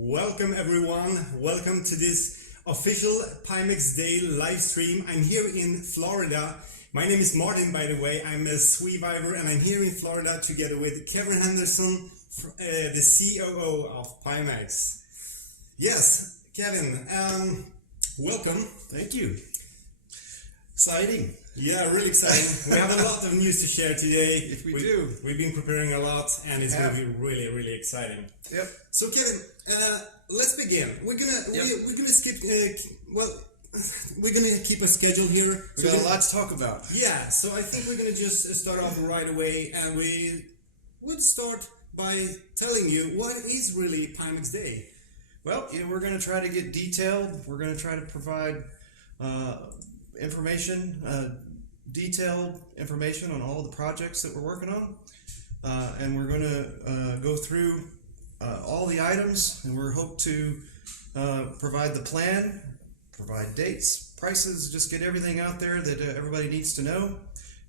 Welcome everyone, welcome to this official Pimax Day live stream. I'm here in Florida. My name is Martin, by the way. I'm a SweViver and I'm here in Florida together with Kevin Henderson, the COO of Pimax. Yes, Kevin, welcome. Thank you. Exciting. Yeah, really exciting. We have a lot of news to share today. If we do. We've been preparing a lot and it's going to be really, really exciting. Yep. So Kevin, let's begin. We're gonna skip. We're gonna keep a schedule here. We got a lot to talk about. Yeah. So I think we're gonna just start off right away, and we would start by telling you what is really Pimax Day. Well, we're going to try to get detailed. We're going to try to provide detailed information on all the projects that we're working on, and we're going to go through all the items, and we hope to provide the plan, provide dates, prices, just get everything out there that everybody needs to know.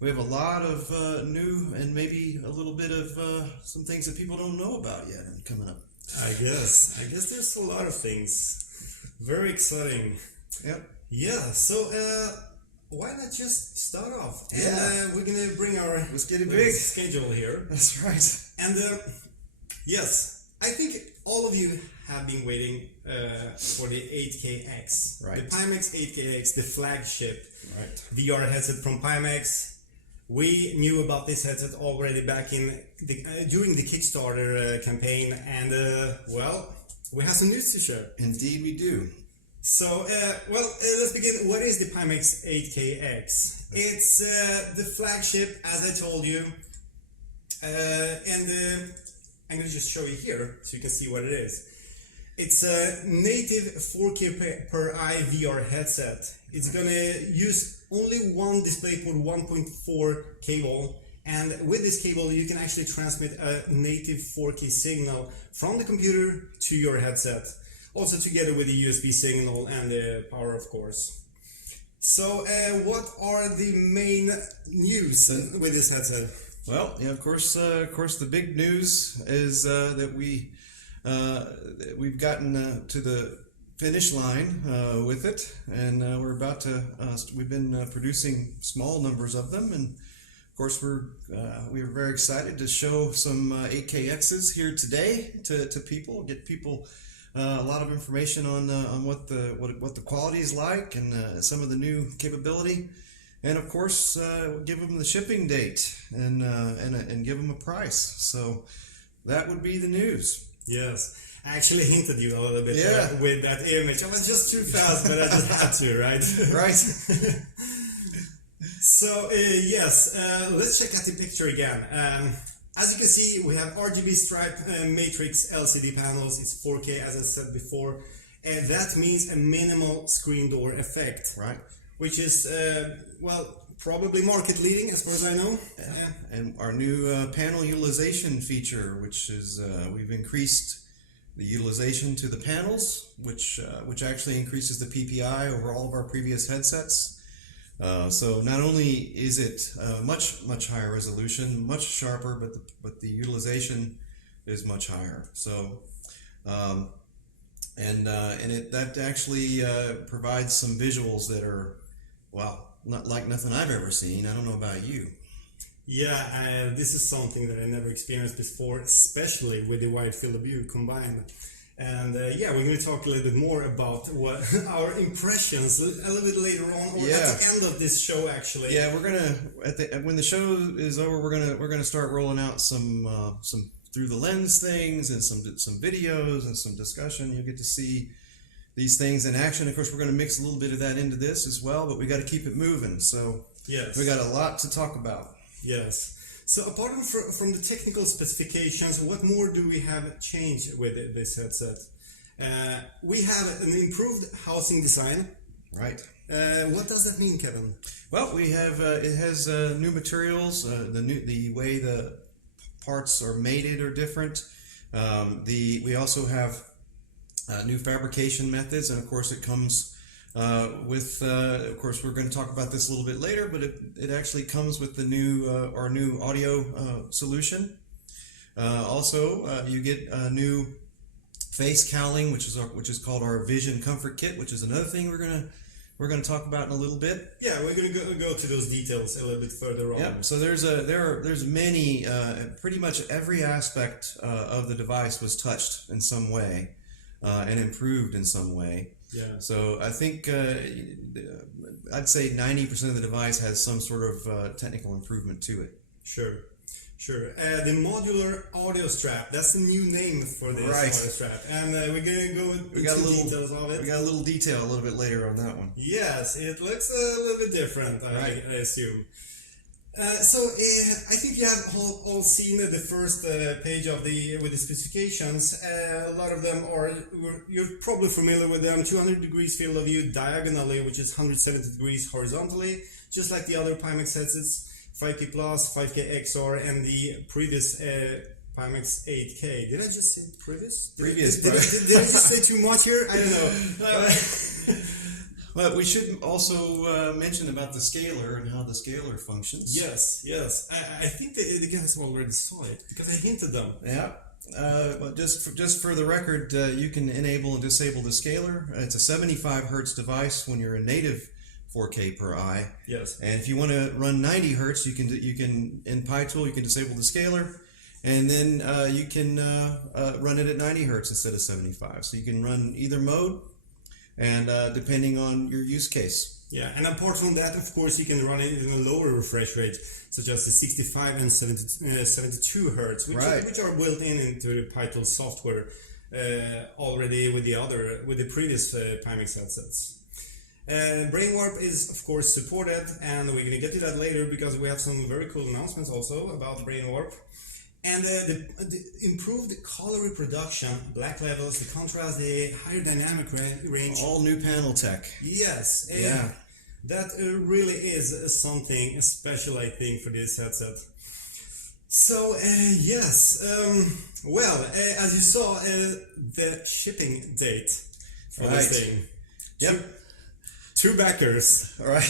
We have a lot of new and maybe a little bit of some things that people don't know about yet coming up. I guess there's a lot of things. Very exciting. Yep. Yeah. So why not just start off? And we're gonna bring our Let's get it big schedule here. That's right. And yes, I think all of you have been waiting for the 8KX, right? The Pimax 8KX, the flagship VR headset from Pimax. We knew about this headset already back in during the Kickstarter campaign, and we have some news to share. Indeed, we do. So, let's begin. What is the Pimax 8KX? It's the flagship, as I told you, and I'm going to just show you here so you can see what it is. It's a native 4K per eye VR headset. It's going to use only one DisplayPort 1.4 cable, and with this cable you can actually transmit a native 4K signal from the computer to your headset, also together with the USB signal and the power, of course. So what are the main news with this headset? Well, yeah, of course, the big news is that we've gotten to the finish line with it, and we're about to. We've been producing small numbers of them, and of course we're very excited to show some 8KXs here today to people, get people a lot of information on what the quality is like and some of the new capability. And of course, give them the shipping date and give them a price. So that would be the news. Yes, I actually hinted you a little bit with that image. I was just too fast, but I just had to, right? Right. So yes, let's check out the picture again. As you can see, we have RGB stripe matrix LCD panels. It's 4K, as I said before, and that means a minimal screen door effect. Right. Which is, probably market leading as far as I know. Yeah. And our new panel utilization feature, which is, we've increased the utilization to the panels, which actually increases the PPI over all of our previous headsets. So not only is it much higher resolution, much sharper, but the utilization is much higher. So, that actually provides some visuals that are, not like nothing I've ever seen. I don't know about you. Yeah, this is something that I never experienced before, especially with the wide field of view combined. And we're going to talk a little bit more about what our impressions a little bit later on, or at the end of this show, actually. Yeah, we're gonna when the show is over, we're gonna start rolling out some through the lens things and some videos and some discussion. You'll get to see these things in action. Of course, we're going to mix a little bit of that into this as well, but we got to keep it moving. So yes, we got a lot to talk about. Yes. So apart from the technical specifications, what more do we have changed with this headset? We have an improved housing design. Right. What does that mean, Kevin? Well, we have it has new materials. The way the parts are mated are different. We also have new fabrication methods, and of course it comes with, of course we're going to talk about this a little bit later, but it actually comes with the our new audio solution. Also, you get new face cowling, which is called our Vision Comfort Kit, which is another thing we're gonna talk about in a little bit. Yeah, we're gonna go to those details a little bit further on. Yep. So there's many, pretty much every aspect of the device was touched in some way and improved in some way. Yeah. So I think I'd say 90% of the device has some sort of technical improvement to it. Sure. The modular audio strap, that's the new name for this Right. audio strap. And we're going to go into details of it. We got a little detail a little bit later on that one. Yes, it looks a little bit different, Right. I assume. I think you have all seen the first page of with the specifications. A lot of them you're probably familiar with them. 200 degrees field of view diagonally, which is 170 degrees horizontally, just like the other Pimax headsets. 5K Plus, 5K XR, and the previous Pimax 8K. Did I just say previous? Did I just say too much here? I don't know. But we should also mention about the scaler and how the scaler functions. Yes. I think the guys already saw it because I hinted them. Yeah. But just for the record, you can enable and disable the scaler. It's a 75 hertz device when you're a native 4K per eye. Yes. And if you want to run 90 hertz, you can in PyTool you can disable the scaler, and then you can run it at 90 hertz instead of 75. So you can run either mode, and depending on your use case. Yeah, and apart from that, of course, you can run it in a lower refresh rate, such as the 65 and 72 hertz, which are built into the PyTool software already with the previous Pimax headsets. Brain warp is of course supported, and we're going to get to that later because we have some very cool announcements also about brain warp. And the improved color reproduction, black levels, the contrast, the higher dynamic range. All new panel tech. Yes. Yeah. That really is something special, I think, for this headset. So, yes. As you saw, the shipping date for this thing. Yep. Two backers. All right.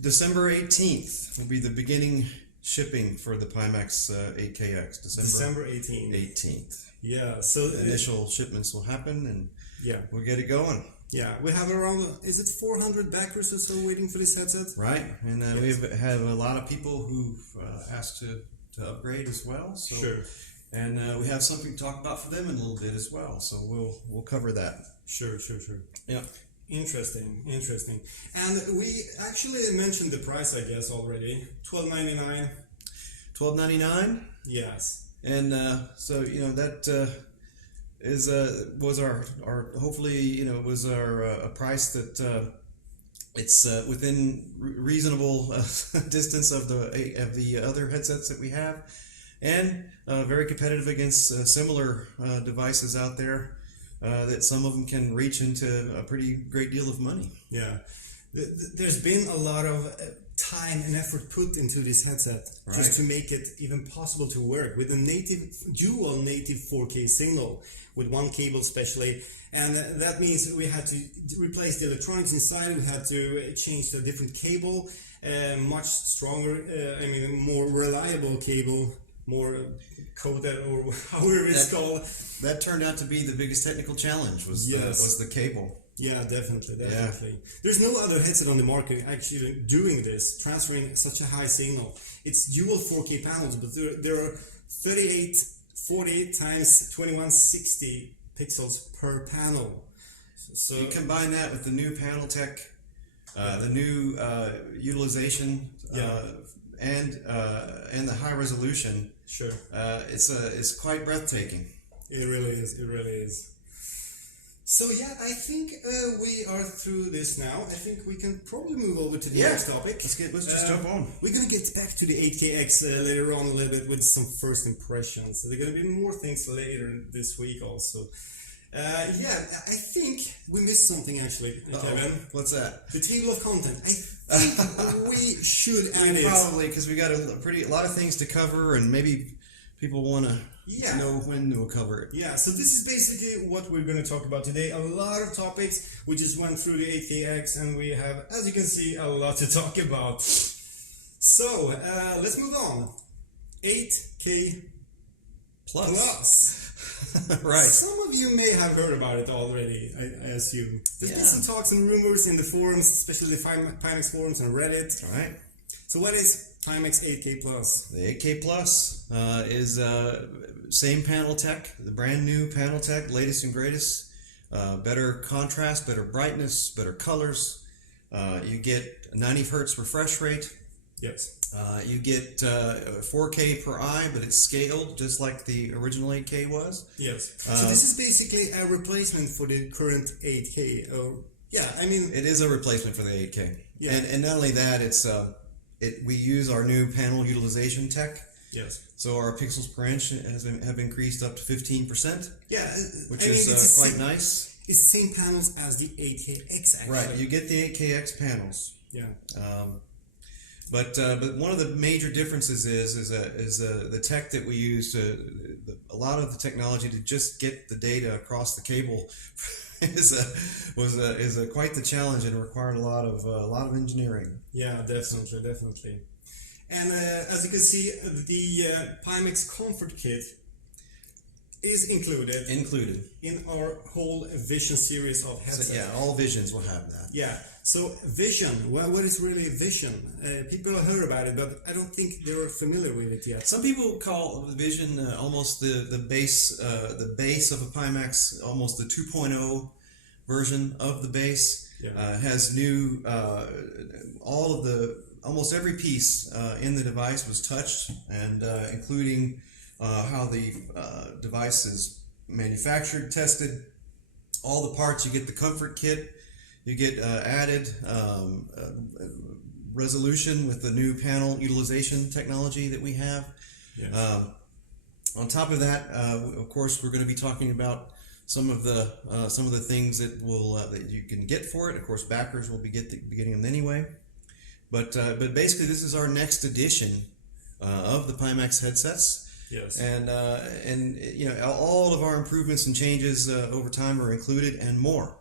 December 18th will be the beginning shipping for the Pimax 8KX. December 18th. Yeah. So the initial shipments will happen, and we'll get it going. Yeah, we have around, is it 400 backers or so waiting for this headset? Right, and we have a lot of people who've asked to upgrade as well. So, sure. And we have something to talk about for them in a little bit as well. So we'll cover that. Sure. Yeah. Interesting. And we actually mentioned the price, I guess, already. $12.99. $12.99. Yes. And so that was our hopefully was our a price that it's within reasonable distance of the other headsets that we have, and very competitive against similar devices out there. That some of them can reach into a pretty great deal of money. Yeah, there's been a lot of time and effort put into this headset just to make it even possible to work with a dual native 4K signal with one cable especially, and that means we had to replace the electronics inside. We had to change to a different cable, much stronger, more reliable cable, more coated, or however it's called. That turned out to be the biggest technical challenge was the cable. Yeah, definitely. Yeah. There's no other headset on the market actually doing this, transferring such a high signal. It's dual 4K panels, but there are 48 times 2160 pixels per panel. So you combine that with the new panel tech, the new utilization, and the high resolution. Sure. It's quite breathtaking. It really is. So I think we are through this now. I think we can probably move over to the next topic. Let's just jump on. We're going to get back to the 8KX later on a little bit with some first impressions. So there are going to be more things later this week also. I think we missed something actually, Kevin. What's that? The table of content. I think we should add it. Probably, because we got a lot of things to cover, and maybe people want to know when we'll cover it. Yeah, so this is basically what we're going to talk about today. A lot of topics. We just went through the 8KX, and we have, as you can see, a lot to talk about. So, let's move on. 8K Plus. Right. Some of you may have heard about it already, I assume. There's been some talks and rumors in the forums, especially the Pimax forums and Reddit. Right. So what is Pimax 8K Plus? The 8K Plus is same panel tech, the brand new panel tech, latest and greatest. Better contrast, better brightness, better colors. You get 90 hertz refresh rate. Yes. You get 4K per eye, but it's scaled just like the original 8K was. Yes. So this is basically a replacement for the current 8K. Yeah, I mean... It is a replacement for the 8K. Yeah. And not only that, we use our new panel utilization tech. Yes. So our pixels per inch have increased up to 15%. Yeah. Which is quite nice. It's the same panels as the 8KX, actually. Right. You get the 8KX panels. Yeah. But one of the major differences is the tech that we use a lot of the technology to just get the data across the cable was quite the challenge and required a lot of engineering. Yeah, definitely. And as you can see, the Pimax Comfort Kit is included in our whole Vision series of headsets. So, yeah, all Visions will have that. Yeah. So Vision, what is really Vision? People have heard about it, but I don't think they're familiar with it yet. Some people call Vision almost the base of a Pimax, almost the 2.0 version of the base. Yeah. Has new almost every piece in the device was touched, and including how the device is manufactured, tested, all the parts. You get the comfort kit. You get added resolution with the new panel utilization technology that we have. Yes. On top of that, of course, we're going to be talking about some of the things that that you can get for it. Of course, backers will be getting them anyway. But basically, this is our next edition of the Pimax headsets. Yes. And you know, all of our improvements and changes over time are included and more.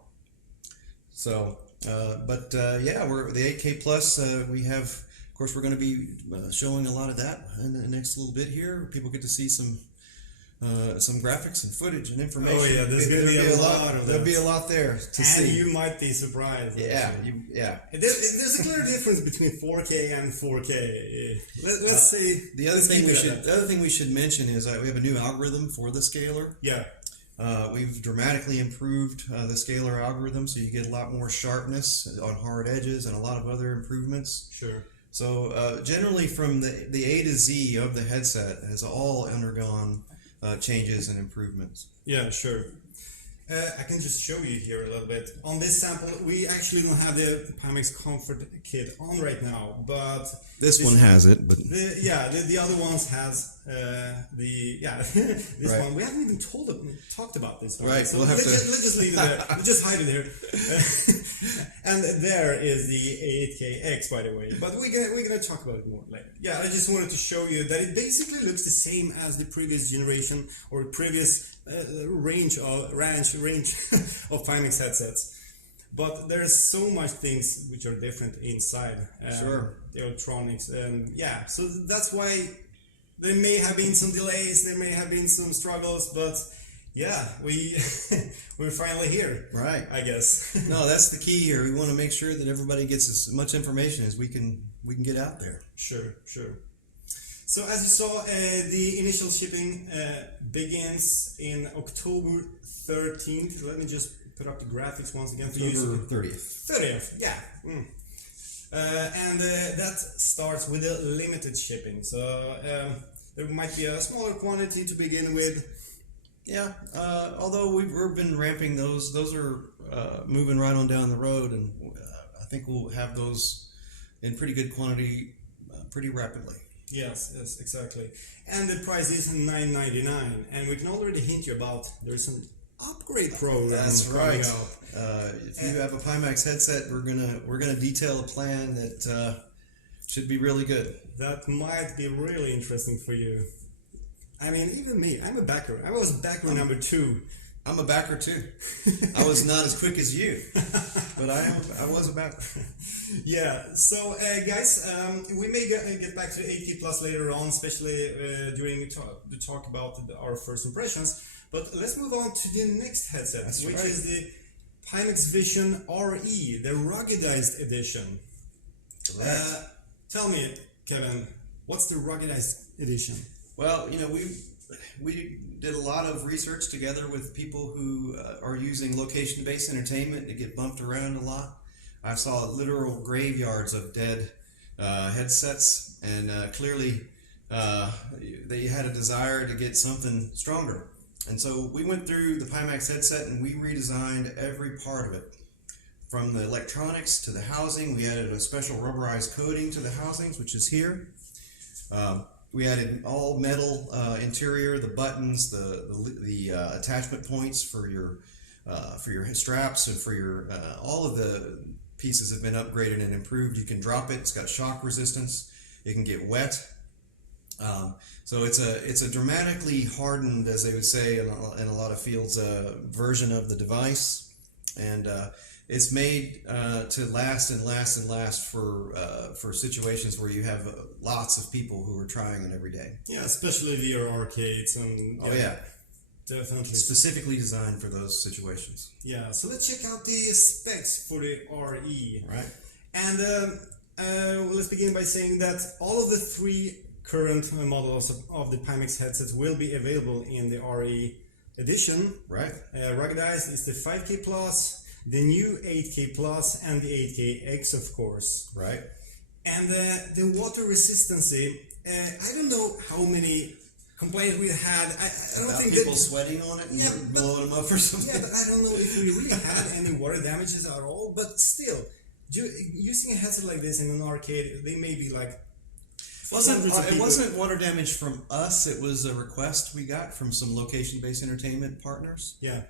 So, yeah, we're the 8K Plus. We have, of course, we're going to be showing a lot of that in the next little bit here. People get to see some graphics and footage and information. Oh yeah, there's going to be a lot of that. There'll be a lot there to see. And you might be surprised. Yeah, yeah. There's a clear difference between 4K and 4K. Let's say the other thing we should mention is we have a new algorithm for the scaler. Yeah. We've dramatically improved the scalar algorithm, so you get a lot more sharpness on hard edges and a lot of other improvements. Sure. So generally, from the A to Z of the headset has all undergone changes and improvements. Yeah, sure. I can just show you here a little bit. On this sample, we actually don't have the Pimax Comfort Kit on right now, but this one has it. But the other ones has this one. We haven't even talked about this one. Right, so we'll have let's just leave it there. We'll just hide it there. And there is the 8KX, by the way. But we're gonna talk about it more later. Yeah, I just wanted to show you that it basically looks the same as the previous generation or previous range of Pimax headsets, but there's so much things which are different inside. Sure. The electronics, and yeah, so that's why there may have been some delays, there may have been some struggles, but yeah, we're finally here. Right. I guess. No, that's the key here. We want to make sure that everybody gets as much information as we can get out there. Sure. So as you saw, the initial shipping begins in October 13th. Let me just put up the graphics once again for you. October 30th. 30th, yeah. And that starts with a limited shipping. So there might be a smaller quantity to begin with. Yeah, although we've been ramping those are moving right on down the road, and I think we'll have those in pretty good quantity pretty rapidly. Yes, exactly. And the price is $9.99, and we can already hint you about there's an upgrade program. That's right. Up. If you have a Pimax headset, we're gonna detail a plan that should be really good. That might be really interesting for you. I mean, even me, I'm a backer. I was backer number 2. I'm a backer too. I was not as quick as you, but I was a backer. Yeah, so guys, we may get back to 8K Plus later on, especially during the talk about our first impressions. But let's move on to the next headset, That's which right. is the Pimax Vision RE, the ruggedized edition. Tell me, Kevin, what's the ruggedized edition? Well, you know, we did a lot of research together with people who are using location-based entertainment to get bumped around a lot. I saw literal graveyards of dead headsets, and clearly they had a desire to get something stronger. And so we went through the Pimax headset and we redesigned every part of it. From the electronics to the housing, we added a special rubberized coating to the housings, which is here. We added all metal interior, the buttons, the attachment points for your straps, and for your all of the pieces have been upgraded and improved. You can drop it. It's got shock resistance. It can get wet. So it's a dramatically hardened, as they would say in a lot of fields, version of the device, and it's made to last and last and last for situations where you have lots of people who are trying it every day. Yeah, especially VR arcades and definitely specifically designed for those situations. Yeah, so let's check out the specs for the RE. Right. And well, let's begin by saying that all of the three current models of the Pimax headsets will be available in the RE edition. Right. Ruggedized is the 5K Plus, the new 8K Plus, and the 8KX, of course. Right. And the water resistancy, I don't know how many complaints we had. I don't think people sweating on it and blowing them up or something. Yeah, but I don't know if we really had any water damages at all. But still, using a headset like this in an arcade, they may be like. It wasn't water damage from us. It was a request we got from some location-based entertainment partners. Yeah.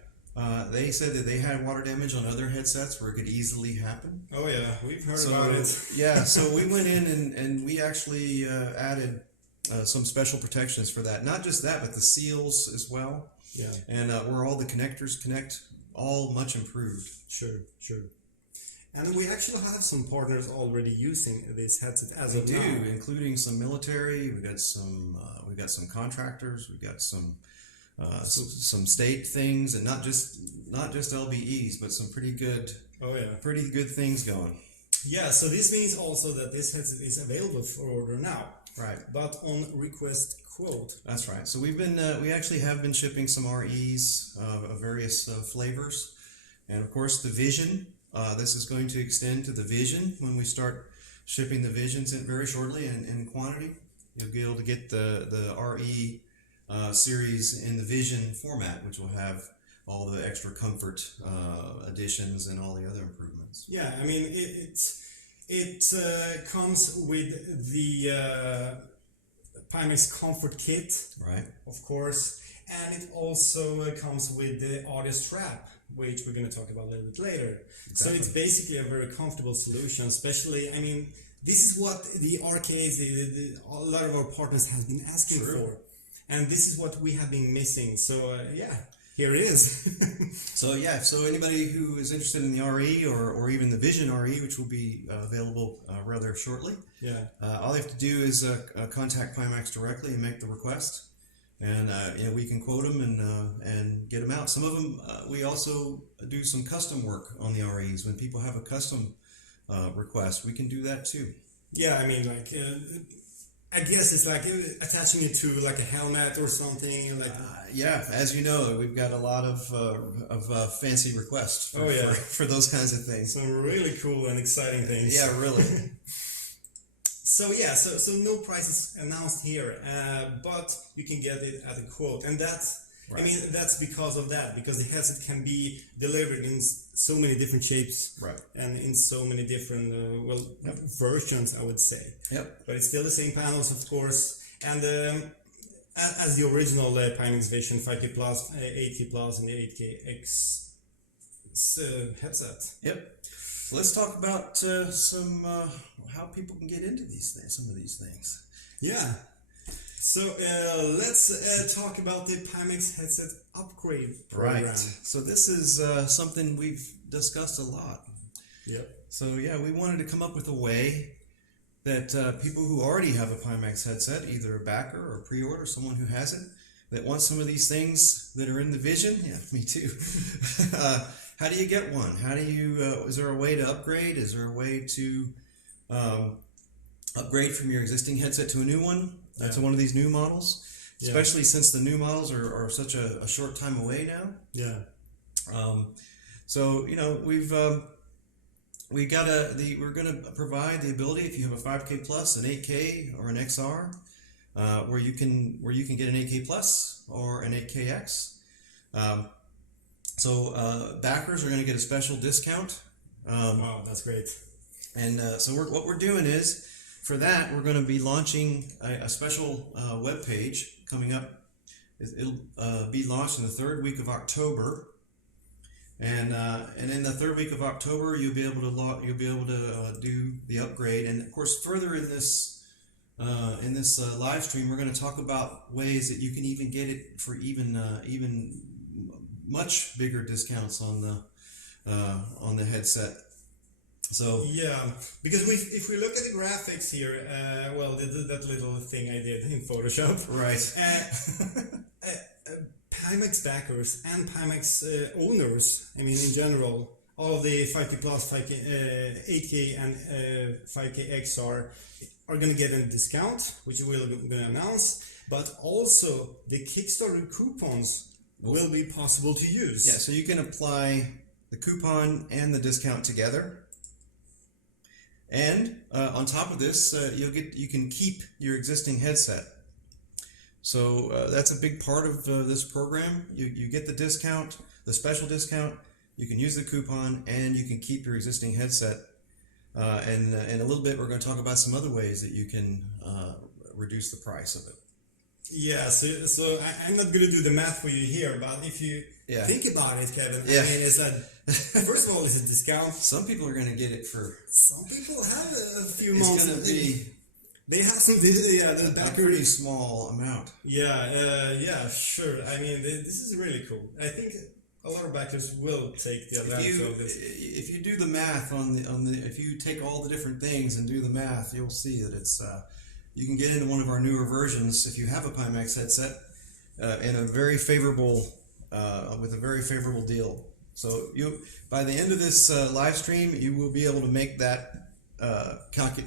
They said that they had water damage on other headsets where it could easily happen. Oh yeah, we've heard about it. Yeah, so we went in and we actually added some special protections for that. Not just that, but the seals as well. Yeah. And where all the connectors connect, all much improved. Sure. And we actually have some partners already using this headset as of now. We do, including some military. We got some contractors. We got some state things, and not just LBEs, but some pretty good things going. Yeah, so this means also that this headset is available for order now. Right. But on request quote. That's right. So we actually have been shipping some REs of various flavors, and of course the Vision. This is going to extend to the Vision when we start shipping the Visions in very shortly in quantity. You'll be able to get the RE series in the Vision format, which will have all the extra comfort additions and all the other improvements. Yeah, I mean it comes with the Pimax Comfort Kit, right? Of course, and it also comes with the audio strap, which we're going to talk about a little bit later. Exactly. So it's basically a very comfortable solution, especially, I mean, this is what the arcades, a lot of our partners have been asking for. And this is what we have been missing. So, here it is. So anybody who is interested in the RE or even the Vision RE, which will be available rather shortly, all you have to do is contact Pimax directly and make the request. And we can quote them and get them out. Some of them, we also do some custom work on the REs. When people have a custom request, we can do that too. Yeah, I mean, like, I guess it's like attaching it to like a helmet or something. Like, as you know, we've got a lot of fancy requests for those kinds of things. Some really cool and exciting things. Yeah, really. So no prices announced here, but you can get it at a quote, and that's I mean that's because of that, because the headset can be delivered in so many different shapes, and in so many different versions, I would say. Yep. But it's still the same panels, of course, and as the original Pimax Vision 5K Plus, 8K Plus, and the 8KX headset. Yep. Let's talk about some how people can get into these things. Some of these things. Yeah. So let's talk about the Pimax headset upgrade program. Right. So this is something we've discussed a lot. Yep. So we wanted to come up with a way that people who already have a Pimax headset, either a backer or pre-order, someone who has it, that want some of these things that are in the Vision. Yeah, me too. How do you get one? How do you? Is there a way to upgrade? Is there a way to upgrade from your existing headset to a new one? That's one of these new models. Especially since the new models are such a short time away now. Yeah. So we're going to provide the ability, if you have a 5K plus, an 8K, or an XR, where you can get an 8K plus or an 8KX. So backers are going to get a special discount. Wow, that's great. And so what we're doing is, for that, we're going to be launching a special web page coming up. It'll be launched in the 3rd week of October, and in the 3rd week of October, you'll be able to do the upgrade. And of course, further in this live stream, we're going to talk about ways that you can even get it for even much bigger discounts on the headset. So yeah, because if we look at the graphics here, that little thing I did in Photoshop, right? Pimax backers and Pimax owners, I mean in general, all of the 5K plus, 5K, 8K and 5K XR are going to get a discount, which we're going to announce, but also the Kickstarter coupons will be possible to use. Yeah, so you can apply the coupon and the discount together. And on top of this, you can keep your existing headset. So that's a big part of this program. You get the discount, the special discount. You can use the coupon, and you can keep your existing headset. And in a little bit, we're going to talk about some other ways that you can reduce the price of it. Yeah, so I'm not going to do the math for you here, but if you think about it, Kevin, I mean, it's first of all, it's a discount. Some people are going to get it for... Some people have a few months. It's going to be... They have some... the a pretty small amount. Yeah, sure. I mean, this is really cool. I think a lot of backers will take the advantage of this. If you do the math if you take all the different things and do the math, you'll see that it's... you can get into one of our newer versions if you have a Pimax headset in a very favorable, with a very favorable deal. So by the end of this live stream, you will be able to make that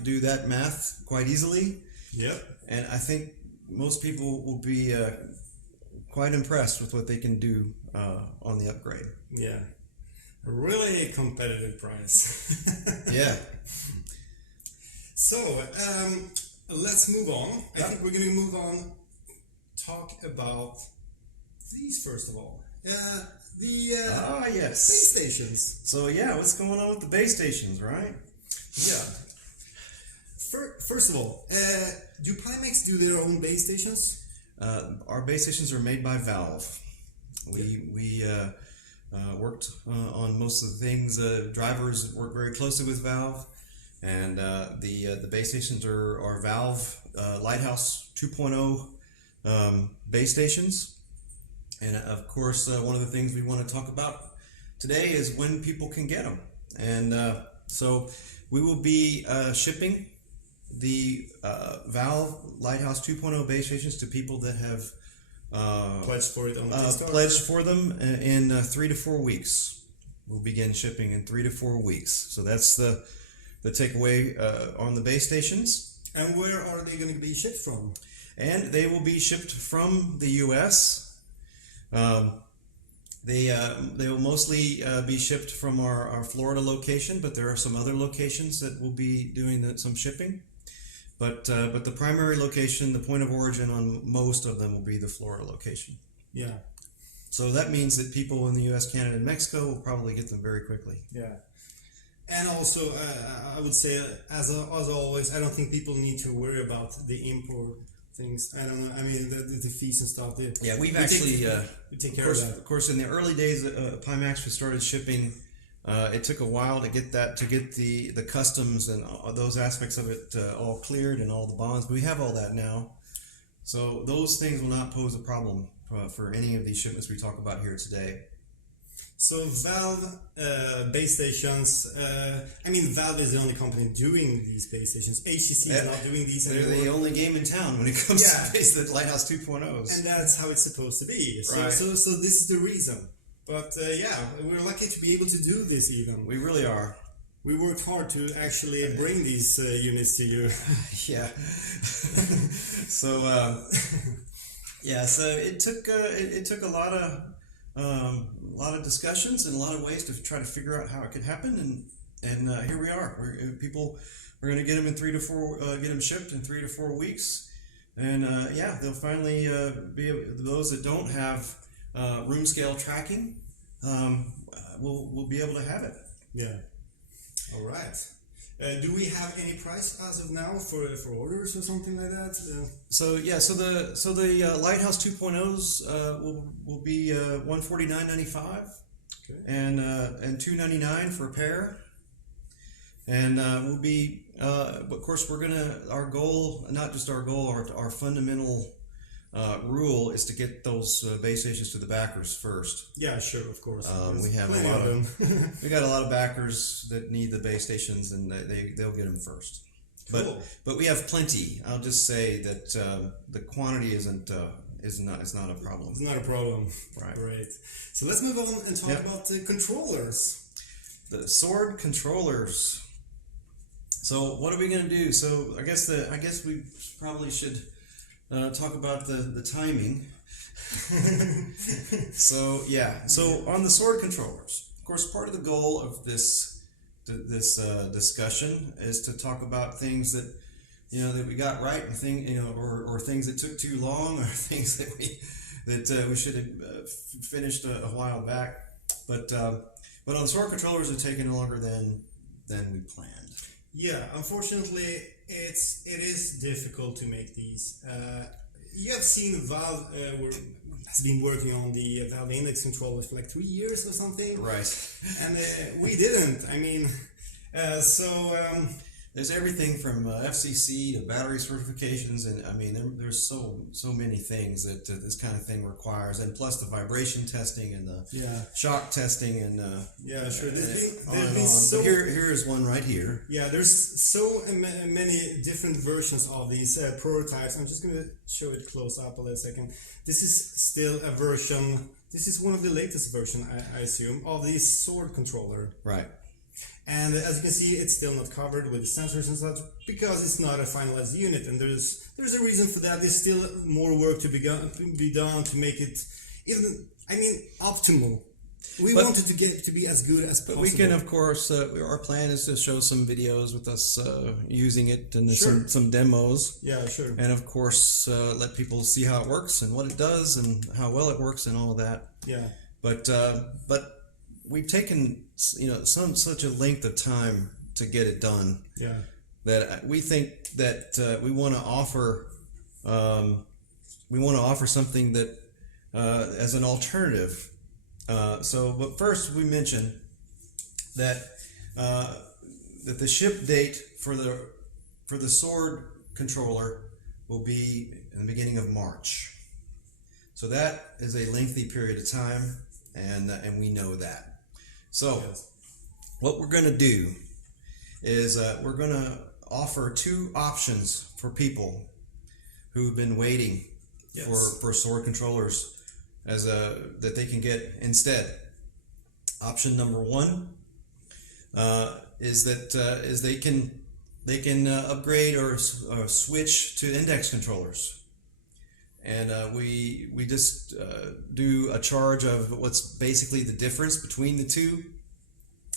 do that math quite easily. Yep. And I think most people will be quite impressed with what they can do on the upgrade. Yeah, really competitive price. Yeah. So. Let's move on. I think we're going to move on. Talk about these first of all. Yes, base stations. So what's going on with the base stations, right? Yeah. First of all, do Pimax do their own base stations? Our base stations are made by Valve. We worked on most of the things. Drivers work very closely with Valve. And the base stations are Valve Lighthouse 2.0 base stations. And of course, one of the things we want to talk about today is when people can get them. And so we will be shipping the Valve Lighthouse 2.0 base stations to people that have pledged for it on pledged for them in 3 to 4 weeks. We'll begin shipping in 3 to 4 weeks. So that's the takeaway on the base stations. And where are they going to be shipped from? And they will be shipped from the U.S. They will mostly be shipped from our Florida location, but there are some other locations that will be doing some shipping. But the primary location, the point of origin on most of them will be the Florida location. Yeah. So that means that people in the U.S., Canada, and Mexico will probably get them very quickly. Yeah. And also, I would say, as always, I don't think people need to worry about the import things. I don't know. I mean, the fees and stuff. We take care of that. Of course, in the early days, Pimax we started shipping. It took a while to get the customs and those aspects of it all cleared and all the bonds. But we have all that now, so those things will not pose a problem for any of these shipments we talk about here today. So Valve base stations, I mean Valve is the only company doing these base stations. HTC is not doing these They're anymore. the only game in town when it comes to the Lighthouse 2.0s. And that's how it's supposed to be. So, Right. so this is the reason. But yeah, we're lucky to be able to do this even. We really are. We worked hard to actually bring these units to you. Yeah. So so it took a lot of discussions and a lot of ways to try to figure out how it could happen, and here we are. We're going to get them in 3 to 4 get them shipped in 3 to 4 weeks, and they'll finally be able, those that don't have room scale tracking will be able to have it. Yeah. All right. Do we have any price as of now for orders or something like that? So the Lighthouse 2.0s will be $149.95, Okay. and $299 for a pair, and we'll be of course our goal, not just our goal, our fundamental rule is to get those base stations to the backers first. Yeah, sure, of course. We have plenty a lot of them. we got a lot of backers that need the base stations, and they'll get them first. Cool. But we have plenty. I'll just say that the quantity is not a problem. It's not a problem. Right. Great. So let's move on and talk about the controllers. The sword controllers. So what are we going to do? So I guess we probably should talk about the timing. So on the sword controllers, of course, part of the goal of this discussion is to talk about things that that we got right, and or things that took too long, or things that we should have finished a while back. But on the sword controllers, it's taken longer than we planned. Yeah, unfortunately, it is difficult to make these. You have seen Valve has been working on the Valve Index controllers for like 3 years or something. Right. And we didn't. I mean, there's everything from FCC to battery certifications, and I mean there's so many things that this kind of thing requires, and plus the vibration testing and the shock testing and sure. There's on and been on. so But here is one right here. Yeah, there's so many different versions of these prototypes. I'm just going to show it close up a little second. This is still a version. This is one of the latest version, I assume, of the sword controller. Right. And as you can see, it's still not covered with sensors and such because it's not a finalized unit, and there's a reason for that. There's still more work to be done to make it optimal. We wanted to get to be as good as possible. But we can, of course, our plan is to show some videos with us using it and some demos. Yeah, sure. And of course, let people see how it works and what it does and how well it works and all of that. Yeah. But we've taken such a length of time to get it done. Yeah. That we think that we want to offer something that as an alternative. But first we mentioned that the ship date for the sword controller will be in the beginning of March. So that is a lengthy period of time, and we know that. So what we're going to do is we're going to offer 2 options for people who've been waiting for sword controllers that they can get instead. Option number 1 is they can upgrade or switch to index controllers. And we just do a charge of what's basically the difference between the two.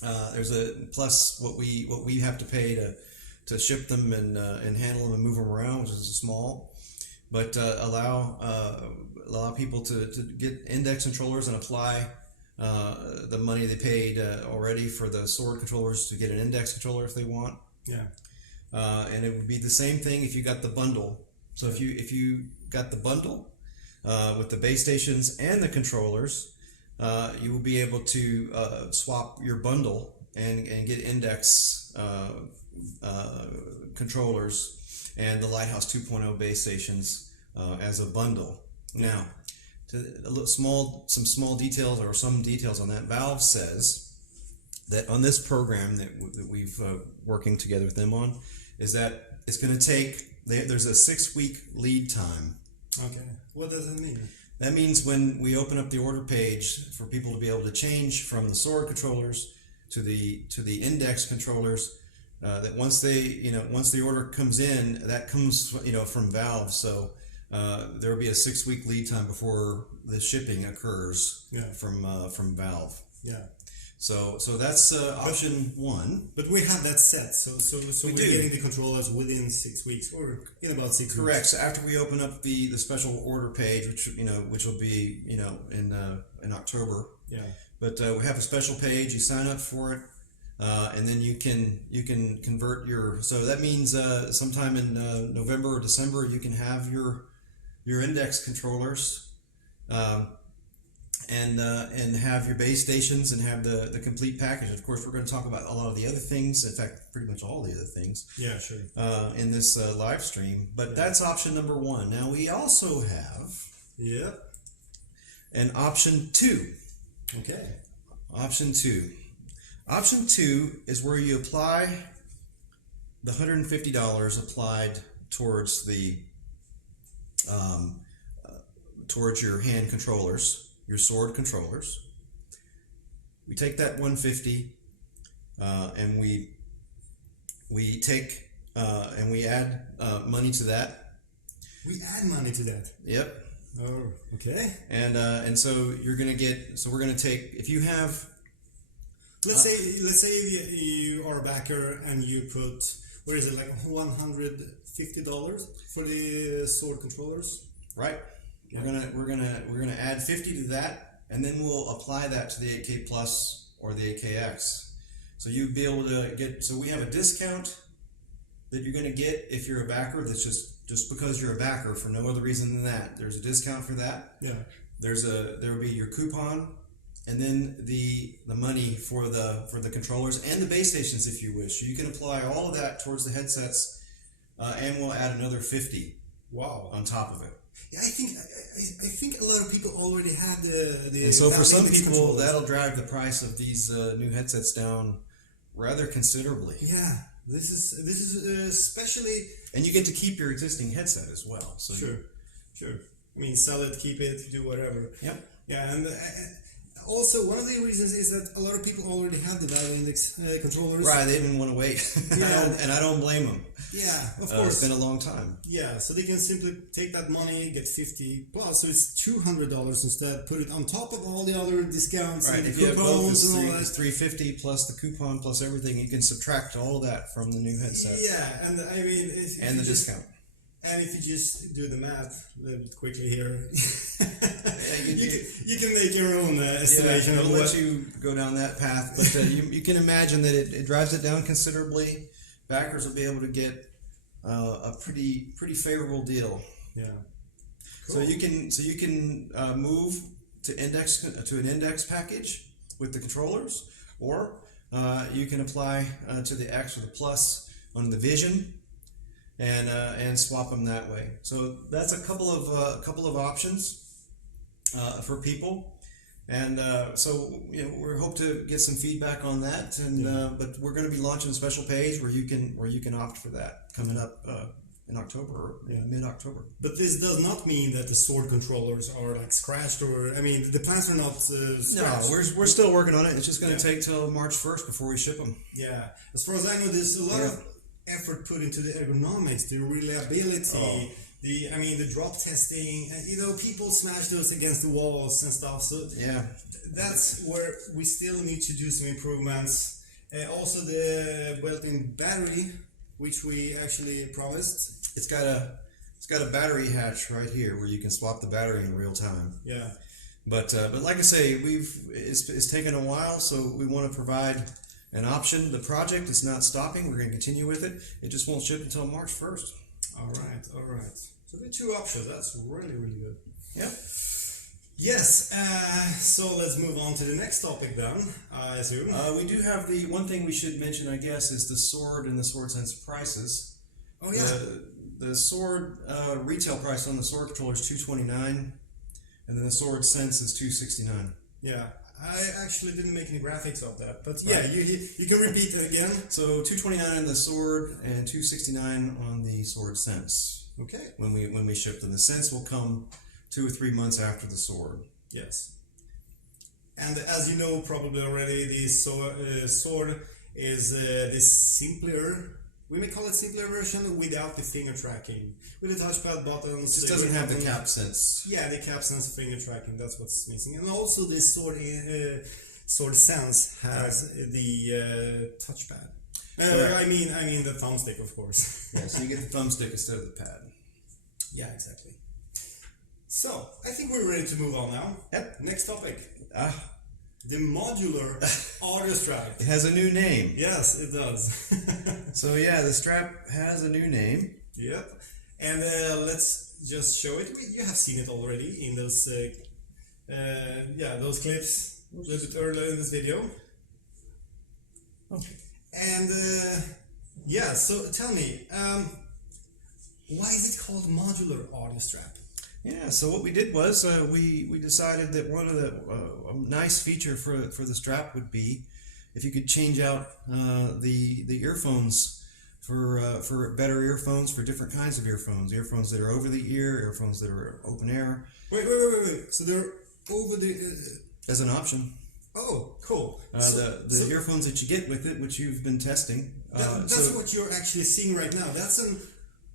There's a plus what we have to pay to ship them and handle them and move them around, which is small, but allow people to get index controllers and apply the money they paid already for the sword controllers to get an index controller if they want. Yeah. And it would be the same thing if you got the bundle. So if you got the bundle with the base stations and the controllers, you will be able to swap your bundle and get index controllers and the Lighthouse 2.0 base stations as a bundle. Now, some small details or some details on that. Valve says that on this program that we've working together with them on, is that it's going to take. There's a 6-week lead time. Okay. What does it mean? That means when we open up the order page for people to be able to change from the sword controllers to the index controllers, that once the order comes in, that comes from Valve. So there will be a 6-week lead time before the shipping occurs from Valve. Yeah. So that's option one. But we have that set, so we're getting the controllers within 6 weeks, or in about 6 weeks. Correct. So after we open up the special order page, which will be in October. Yeah. But we have a special page. You sign up for it, and then you can convert your. So that means sometime in November or December you can have your index controllers. And have your base stations and have the complete package. Of course, we're going to talk about a lot of the other things. In fact, pretty much all the other things. Yeah, sure. In this live stream, but that's option number one. Now we also have an option two. Okay. Option two. Option two is where you apply the $150 applied towards the towards your hand controllers. Your sword controllers. We take that 150 and we take and we add money to that. We add money to that. Yep. Oh, okay. And so you're gonna get. So we're gonna take, if you have. Let's say you are a backer and you put, what is it, like $150 for the sword controllers. Right. Yeah. We're gonna add 50 to that, and then we'll apply that to the 8K Plus or the 8KX. So you'd be able to get. So we have a discount that you're gonna get if you're a backer. That's just because you're a backer for no other reason than that. There's a discount for that. Yeah. There will be your coupon, and then the money for the controllers and the base stations if you wish. So you can apply all of that towards the headsets, and we'll add another 50. Wow. On top of it. Yeah, I think a lot of people already have the. And so for some people, controllers. that'll drive the price of these new headsets down rather considerably. Yeah, this is especially. And you get to keep your existing headset as well. So sure. I mean, sell it, keep it, do whatever. Yep. Yeah, and also one of the reasons is that a lot of people already have the value index controllers. Right, they didn't want to wait, and I don't blame them. Yeah, of course. It's been a long time. Yeah, so they can simply take that money, get 50 plus, so it's $200 instead. Put it on top of all the other discounts, right? And if you have both, it's $350 $350 plus the coupon plus everything. You can subtract all of that from the new headset. Yeah, and I mean, and the discount. And if you just do the math a little bit quickly here, you can make your own estimation. I'll let you go down that path, but you can imagine that it drives it down considerably. Backers will be able to get a pretty favorable deal. Yeah. Cool. So you can move to an index package with the controllers, or you can apply to the X or the Plus on the Vision. And swap them that way. So that's a couple of options for people, and so we hope to get some feedback on that. And but we're going to be launching a special page where you can opt for that coming up in October or mid-October. But this does not mean that the sword controllers are like scratched, or I mean the plans are not scratched. No, we're still working on it. It's just going to take till March 1st before we ship them. Yeah, as far as I know, there's a lot of effort put into the ergonomics, the reliability, the drop testing. People smash those against the walls and stuff. So that's where we still need to do some improvements. Also, the built-in battery, which we actually promised. It's got a battery hatch right here where you can swap the battery in real time. Yeah. But like I say, it's taken a while, so we want to provide an option. The project is not stopping. We're going to continue with it. It just won't ship until March 1st. All right. So the two options. That's really good. Yeah. Yes. So let's move on to the next topic then, I assume. We do have the one thing we should mention, I guess, is the sword and the sword sense prices. Oh yeah. The sword retail price on the sword controller is $229. and then the Sword Sense is $269. Yeah, I actually didn't make any graphics of that, but yeah, you can repeat it again. So $229 on the Sword and $269 on the Sword Sense. Okay. When we ship them, the Sense will come 2 or 3 months after the Sword. Yes. And as you know probably already, the Sword is this simpler. We may call it simpler version without the finger tracking, with the touchpad buttons. It just doesn't have the cap sense. Yeah, the cap sense finger tracking. That's what's missing, and also this Sword Sense has the touchpad. I mean the thumbstick, of course. Yeah, so you get the thumbstick instead of the pad. Yeah, exactly. So I think we're ready to move on now. Yep. Next topic. The modular audio strap. It has a new name. Yes, it does. So yeah, the strap has a new name. Yep. And let's just show it. You have seen it already in those those clips a little bit earlier in this video. Okay. And so tell me, why is it called modular audio strap? Yeah, so what we did was we decided that one of the a nice feature for the strap would be if you could change out the earphones for better earphones, for different kinds of earphones that are over the ear, earphones that are open air. Wait. So they're over the... As an option. Oh, cool. The earphones that you get with it, which you've been testing. That's what you're actually seeing right now. That's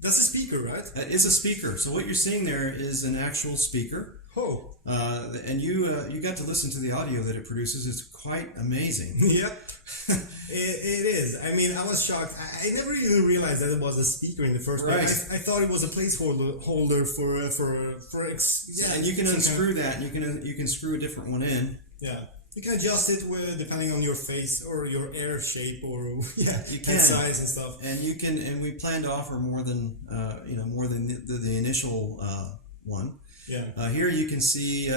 a speaker, right? That is a speaker. So what you're seeing there is an actual speaker. Oh. And you got to listen to the audio that it produces. It's quite amazing. Yep. It is. I mean, I was shocked. I never even realized that it was a speaker in the first place. I thought it was a placeholder for and you can unscrew that. You can screw a different one in. Yeah. You can adjust it depending on your face or your air shape or you can. And size and stuff. And you can, and we plan to offer more than the initial one. Yeah. Here you can see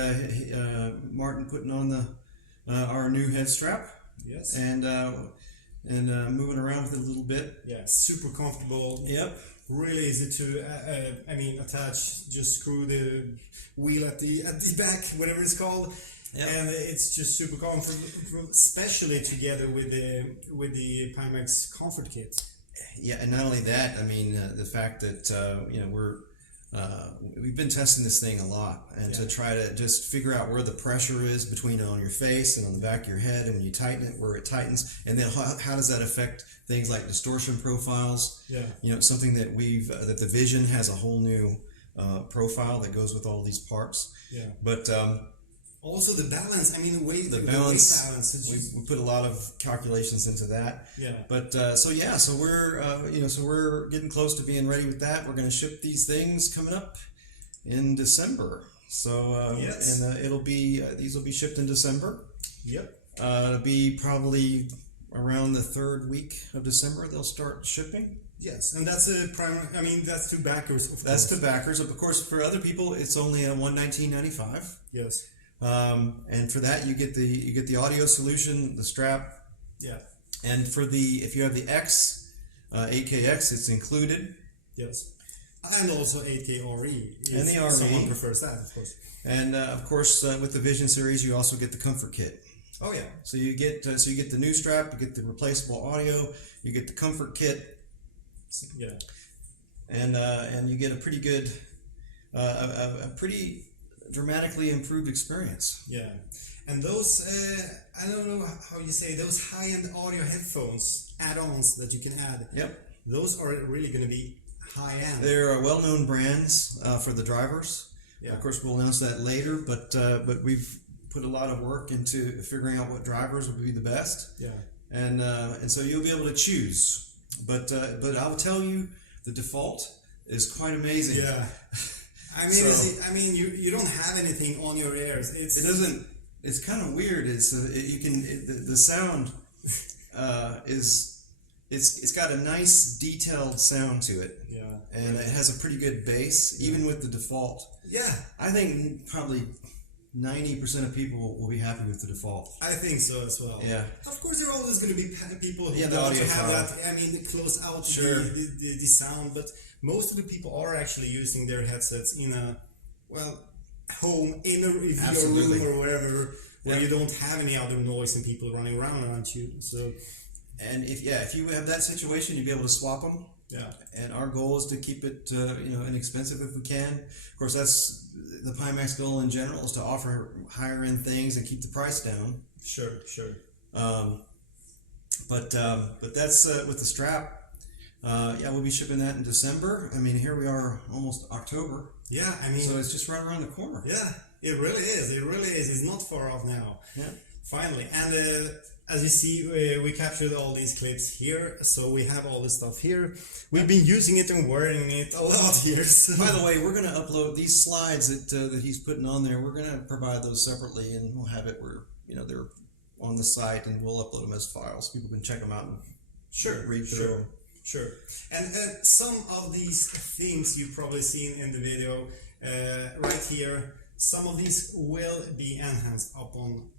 Martin putting on our new head strap. Yes. And moving around with it a little bit. Yeah. Super comfortable. Yep. Really easy to attach. Just screw the wheel at the back, whatever it's called. Yep. And it's just super comfortable, especially together with the Pimax Comfort Kit. Yeah, and not only that, I mean the fact that we've been testing this thing a lot, and to try to just figure out where the pressure is between on your face and on the back of your head, and when you tighten it, where it tightens, and then how does that affect things like distortion profiles? Yeah, something that that the Vision has a whole new profile that goes with all these parts. Yeah, but. Also the balance, I mean the weight balance. We put a lot of calculations into that. Yeah. But so we're getting close to being ready with that. We're going to ship these things coming up in December. So yes. And these will be shipped in December. Yep. It'll be probably around the 3rd week of December they'll start shipping. Yes, and that's that's to backers. Of that's course. To backers. Of course, for other people, it's only $119.95. Yes. And for that you get the audio solution, the strap. Yeah. And for if you have the X, 8KX, it's included. Yes. And also 8K RE. And the RE. Someone prefers that, of course. And of course, with the Vision series, you also get the comfort kit. Oh yeah. So you get the new strap, you get the replaceable audio, you get the comfort kit. Yeah. And you get a pretty good, a pretty dramatically improved experience. Yeah, and those I don't know how you say, those high-end audio headphones add-ons that you can add. Yep. Those are really going to be high-end. They're well-known brands for the drivers. Yeah. Of course, we'll announce that later, but we've put a lot of work into figuring out what drivers would be the best. Yeah. And so you'll be able to choose, but I'll tell you, the default is quite amazing. Yeah. I mean, you don't have anything on your ears. It doesn't. It's kind of weird. The sound it's got a nice detailed sound to it. Yeah. And it has a pretty good bass, even with the default. Yeah. I think probably 90% of people will be happy with the default. I think so as well. Yeah. Of course, there are always going to be people who want to have that. I mean, close out the sound, but most of the people are actually using their headsets in a home in your room or wherever, where you don't have any other noise and people running around you. So, and if you have that situation, you'll be able to swap them. Yeah. And our goal is to keep it inexpensive if we can. Of course, that's the Pimax goal in general, is to offer higher end things and keep the price down. Sure. But that's with the strap. We'll be shipping that in December. I mean, here we are, almost October. Yeah, I mean, so it's just right around the corner. Yeah, it really is. It's not far off now. Yeah. Finally, and as you see, we captured all these clips here, so we have all this stuff here. We've been using it and wearing it a lot here. So. By the way, we're going to upload these slides that he's putting on there. We're going to provide those separately, and we'll have it where they're on the site, and we'll upload them as files. People can check them out and read through them. Sure. And some of these things you've probably seen in the video right here, some of these will be enhanced upon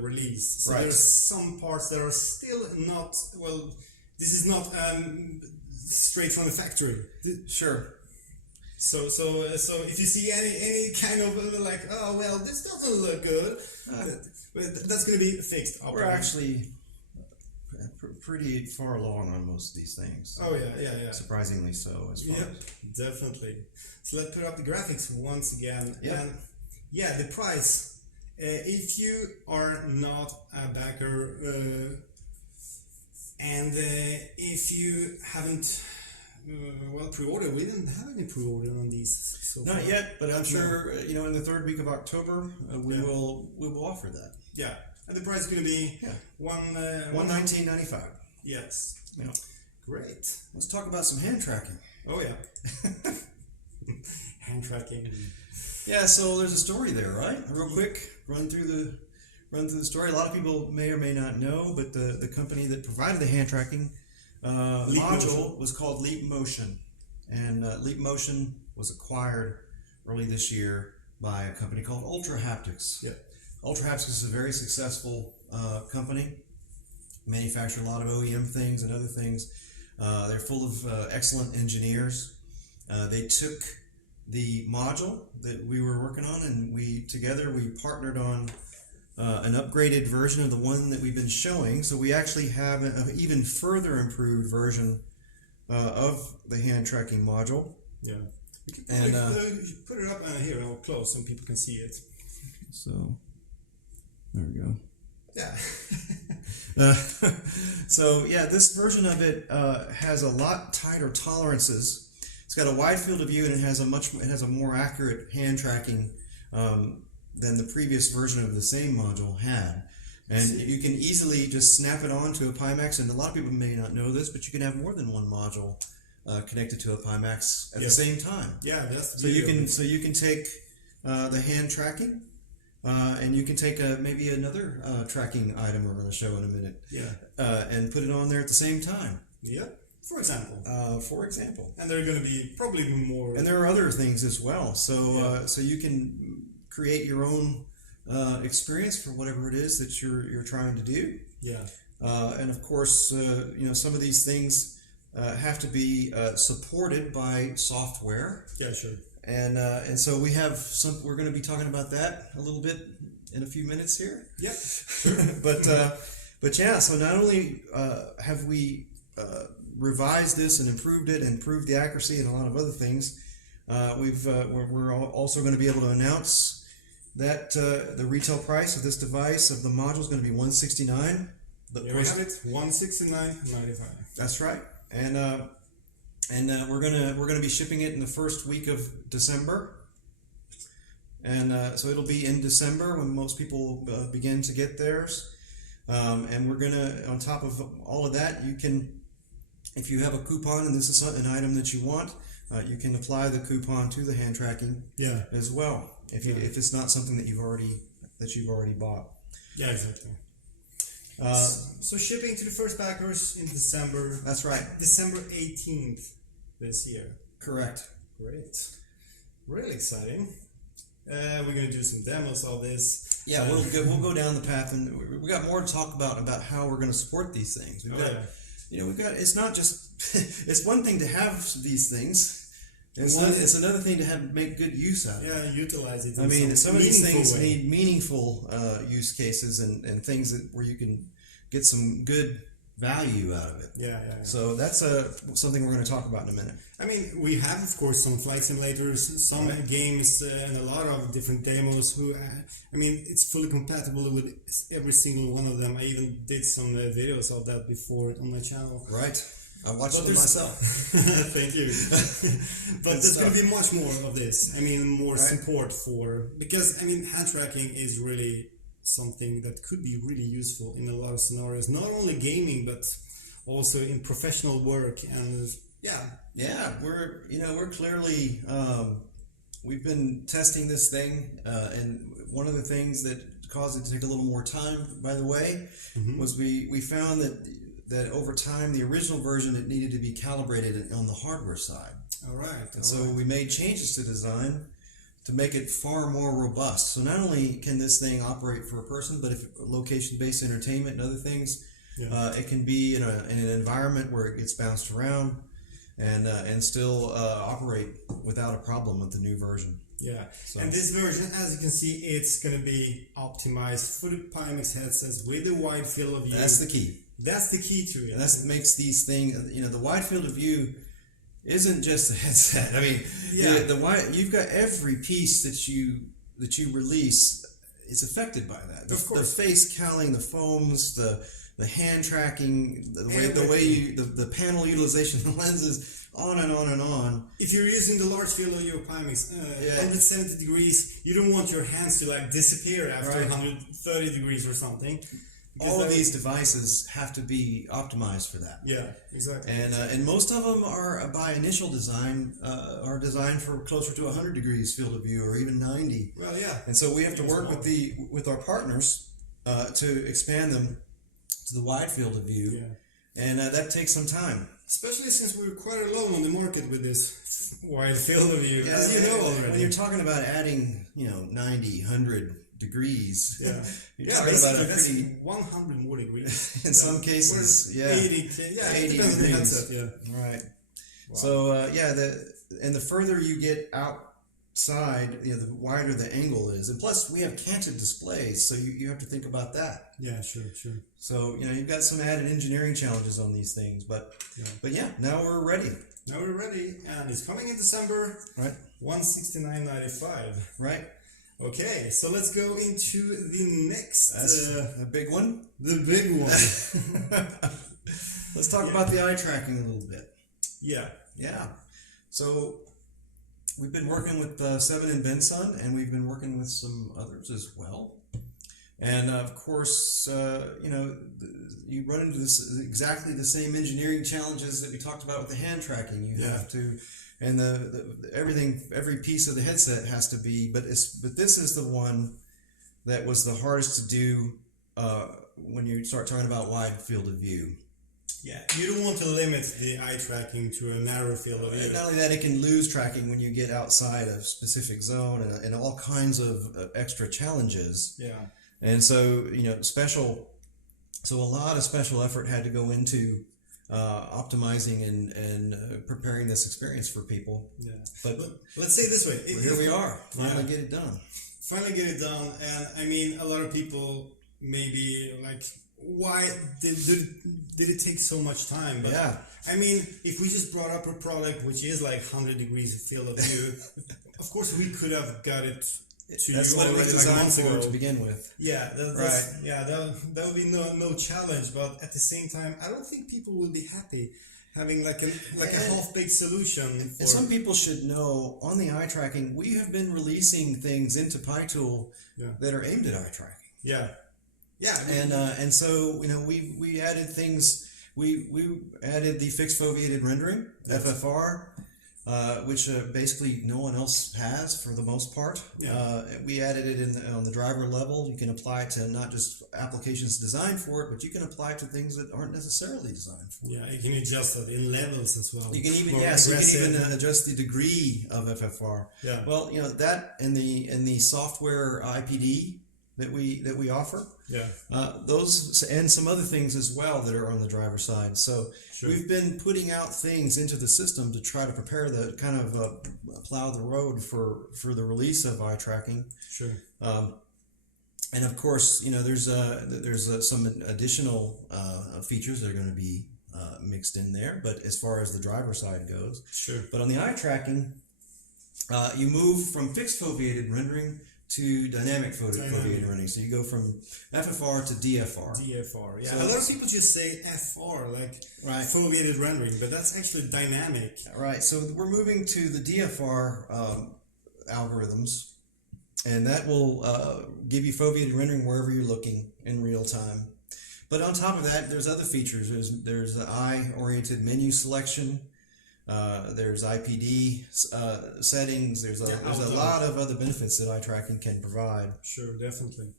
release. So there's some parts that are still not, well, this is not straight from the factory. Sure. So if you see any kind of like, oh well, this doesn't look good, that's going to be fixed. We're actually pretty far along on most of these things. Oh yeah. Surprisingly so, as far as. Definitely. So let's put up the graphics once again. Yep. And yeah, the price. If you are not a backer, and if you haven't pre-order, we didn't have any pre-order on these so not far. yet, but I'm sure in the third week of October we will offer that. Yeah, and the price is going to be $119.95. Yes. Yeah. Great. Let's talk about some hand tracking. Oh yeah. Hand tracking. Yeah, so there's a story there, right? Real quick, run through the story. A lot of people may or may not know, but the company that provided the hand tracking module was called Leap Motion, and Leap Motion was acquired early this year by a company called UltraHaptics. Yeah. UltraHaptics is a very successful company, manufacture a lot of OEM things and other things. They're full of excellent engineers. They took the module that we were working on, and we partnered on an upgraded version of the one that we've been showing. So we actually have an even further improved version of the hand tracking module. Yeah. And put it up here all close so people can see it. So there we go. Yeah. So yeah, this version of it has a lot tighter tolerances. It's got a wide field of view, and it has a more accurate hand tracking than the previous version of the same module had. And you can easily just snap it onto a Pimax, and a lot of people may not know this, but you can have more than one module connected to a Pimax at the same time. Yeah, that's so you can take the hand tracking, and you can take maybe another tracking item we're going to show in a minute. Yeah. And put it on there at the same time. Yeah. For example. And there are going to be probably more. And there are other things as well. So so you can create your own experience for whatever it is that you're trying to do. Yeah. And of course, some of these things have to be supported by software. Yeah, sure. And so we're going to be talking about that a little bit in a few minutes here. Yeah. Sure. but yeah. So not only have we revised this and improved it, and improved the accuracy and a lot of other things, we're also going to be able to announce that the retail price of this device, of the module, is going to be $169. There we have it, $169.95. That's right, and we're gonna be shipping it in the first week of December, and so it'll be in December when most people begin to get theirs, and we're gonna, on top of all of that, you can, if you have a coupon and this is an item that you want, you can apply the coupon to the hand tracking as well. If it's not something that you've already bought. Yeah, exactly. So shipping to the first backers in December. That's right. December 18th this year. Correct. Great. Really exciting. We're going to do some demos of this. Yeah, we'll go down the path, and we got more to talk about how we're going to support these things. We've got it's not just it's one thing to have these things, It's another thing to make good use out of. Yeah, utilize it. I mean, some of these things way. need meaningful use cases and things where you can get some good value out of it. Yeah. So that's something we're going to talk about in a minute. I mean, we have, of course, some flight simulators, some games, and a lot of different demos. I mean, it's fully compatible with every single one of them. I even did some videos of that before on my channel. Right. I watched them myself. Thank you. But there's going to be much more of this. I mean, more support because, I mean, hand tracking is really something that could be really useful in a lot of scenarios. Not only gaming, but also in professional work. And we're clearly, we've been testing this thing. And one of the things that caused it to take a little more time, by the way, was we found that over time, the original version, it needed to be calibrated on the hardware side. All right. And so we made changes to design to make it far more robust. So not only can this thing operate for a person, but if location-based entertainment and other things, it can be in an environment where it gets bounced around and still operate without a problem with the new version. Yeah, so. And this version, as you can see, it's going to be optimized for the Pimax headsets with the wide field of view. That's the key. That's the key to it. And that's what makes these things, the wide field of view isn't just the headset. I mean, you've got every piece that you release is affected by that. Of course. The face cowling, the foams, the hand tracking, the panel utilization, the lenses, on and on and on. If you're using the large field of your Pimax, 170 degrees, you don't want your hands to like disappear after 130 degrees or something. All of these devices have to be optimized for that. Yeah, exactly. And most of them are, by initial design, are designed for closer to 100 degrees field of view, or even 90. Well, yeah. And so we have to work with our partners to expand them to the wide field of view. Yeah. And that takes some time. Especially since we're quite alone on the market with this wide field of view, as you know already. When you're talking about adding, 90, 100 degrees. Yeah, you're talking about a pretty 100 more degrees. In some cases, 80 degrees. Headset, right. Wow. So the further you get outside, the wider the angle is, and plus we have canted displays, so you have to think about that. Yeah, sure. So you've got some added engineering challenges on these things, but now we're ready. Now we're ready, and it's coming in December. Right. $169.95. Right. Okay, so let's go into the next... the big one? The big one. Let's talk about the eye tracking a little bit. Yeah. So we've been working with Seven and Benson, and we've been working with some others as well. And of course, you run into exactly the same engineering challenges that we talked about with the hand tracking. You have to... And every piece of the headset has to be, but this is the one that was the hardest to do when you start talking about wide field of view. Yeah, you don't want to limit the eye tracking to a narrow field of view. Not only that, it can lose tracking when you get outside a specific zone and all kinds of extra challenges. Yeah. And so, so a lot of special effort had to go into optimizing and preparing this experience for people. Yeah. But let's say it this way. Here we are. Finally get it done. And I mean, a lot of people may be like, why did it take so much time? But I mean, if we just brought up a product which is like 100 degrees field of view, of course we could have got it that's what it was designed for to begin with. Yeah, that would be no challenge. But at the same time, I don't think people will be happy having like a half-baked solution. And some people should know, on the eye tracking, we have been releasing things into PyTool that are aimed at eye tracking. Yeah. And so we added things. We added the fixed foveated rendering, FFR. Which basically no one else has for the most part. Yeah. We added it on the driver level. You can apply it to not just applications designed for it, but you can apply it to things that aren't necessarily designed for it. Yeah, you can adjust it in levels as well. You can even adjust the degree of FFR. Yeah. Well, that in the software IPD that we offer. Yeah. Those and some other things as well that are on the driver's side. So Sure. we've been putting out things into the system to try to prepare the kind of plow the road for the release of eye tracking. Sure. And of course, there's some additional features that are going to be mixed in there. But as far as the driver side goes, Sure. but on the eye tracking, you move from fixed foveated rendering to dynamic foveated rendering. So you go from FFR to DFR. DFR, yeah. So a lot of people just say FR, like Right. foveated rendering, but that's actually dynamic. Right. So we're moving to the DFR algorithms, and that will give you foveated rendering wherever you're looking in real time. But on top of that, there's other features. There's the eye-oriented menu selection. There's IPD settings. There's a lot of other benefits that eye tracking can provide. Sure, definitely.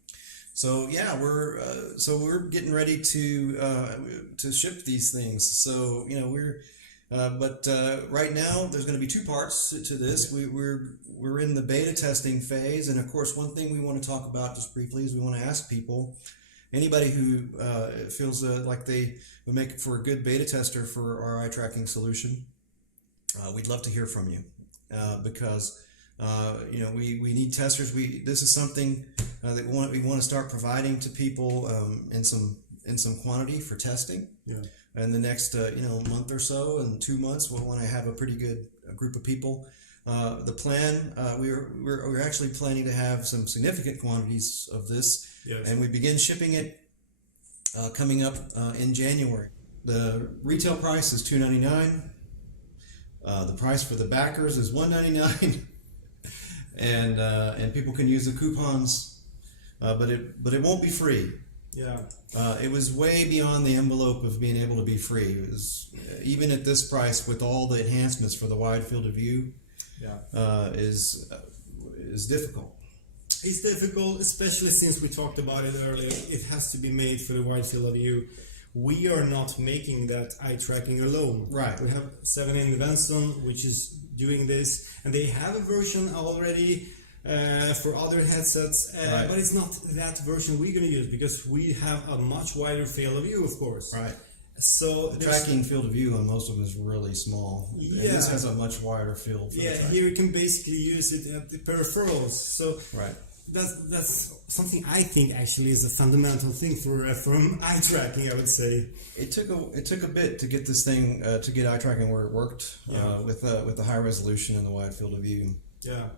So yeah, we're getting ready to ship these things. So right now there's going to be two parts to this. We're in the beta testing phase, and of course, one thing we want to talk about just briefly is we want to ask people, anybody who feels like they would make it for a good beta tester for our eye tracking solution. We'd love to hear from you because we need testers. This is something that we want to start providing to people in some quantity for testing. Yeah. In the next month or so, and 2 months, we'll want to have a pretty good group of people. The plan we're actually planning to have some significant quantities of this, Yes. and we begin shipping it coming up in January. The retail price is $299. The price for the backers is $199, and people can use the coupons, but it won't be free. Yeah. It was way beyond the envelope of being able to be free. It was even at this price with all the enhancements for the wide field of view. Yeah. Is difficult. It's difficult, especially since we talked about it earlier. It has to be made for the wide field of view. We are not making that eye tracking alone. Right. We have 7 Invenson, which is doing this, and they have a version already for other headsets, Right. but it's not that version we're going to use because we have a much wider field of view, of course. Right. So The tracking field of view on most of them is really small. Yeah. And this has a much wider field. For the tracking. here you can basically use it at the peripherals. So Right. that's something I think actually is a fundamental thing from eye tracking, I would say. It took a bit to get this thing to get eye tracking where it worked with the high resolution and the wide field of view. Yeah.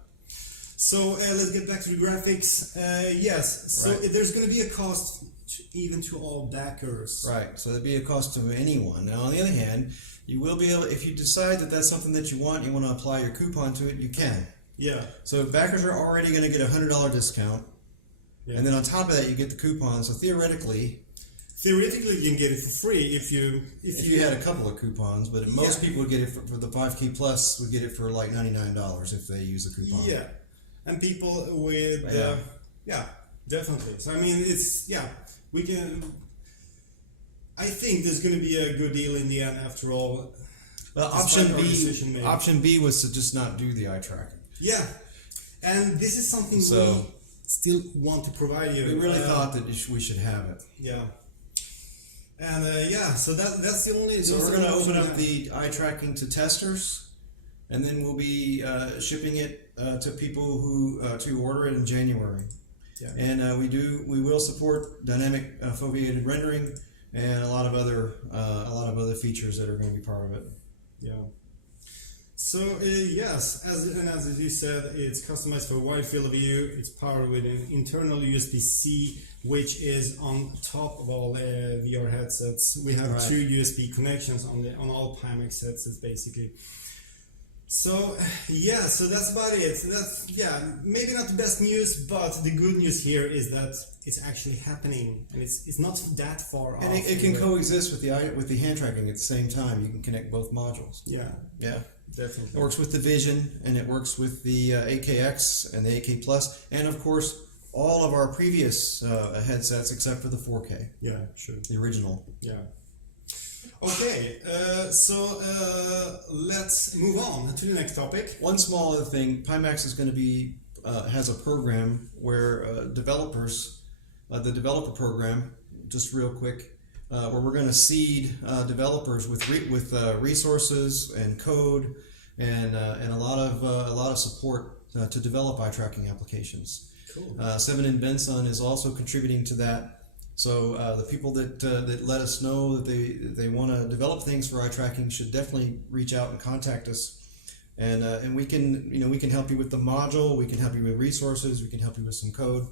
So let's get back to the graphics. Yes. So Right. there's going to be a cost even to all backers. Right. So that'd be a cost to anyone. Now, on the other hand, you will be able, if you decide that that's something that you want to apply your coupon to it, you can. Yeah. So backers are already going to get a $100 discount, Yeah. and then on top of that, you get the coupon. So theoretically, you can get it for free if you had a couple of coupons, but most people would get it for the 5K Plus would get it for like $99 if they use a coupon. Yeah. And people with definitely. So I mean, we can. I think there's going to be a good deal in the end after all. Well, option B was to just not do the eye tracking. Yeah, and this is something we still want to provide you. We really thought that we should have it. Yeah. And so that's the only. So we're going to open up the eye tracking to testers, and then we'll be shipping it to people who to order it in January. Yeah. And we will support dynamic foveated rendering and a lot of other features that are going to be part of it. Yeah. So yes, as you said, it's customized for a wide field of view. It's powered with an internal USB-C, which is on top of all VR headsets. We have 2 USB connections on all Pimax headsets, basically. So so that's about it. So that's maybe not the best news, but the good news here is that it's actually happening, and it's not that far off. And it can coexist with the hand tracking at the same time. You can connect both modules. Yeah. Yeah. Definitely. It works with the Vision, and it works with the AKX and the AK Plus, and of course all of our previous headsets except for the 4K. Yeah, sure. The original. Yeah. Okay, so let's move on to the next topic. One small other thing, Pimax is going to be has a program where developers, the developer program, just real quick, where we're going to seed developers with resources and code and a lot of support to develop eye tracking applications. Cool. Seven and Benson is also contributing to that. So the people that let us know that they want to develop things for eye tracking should definitely reach out and contact us, and we can help you with the module, we can help you with resources, we can help you with some code,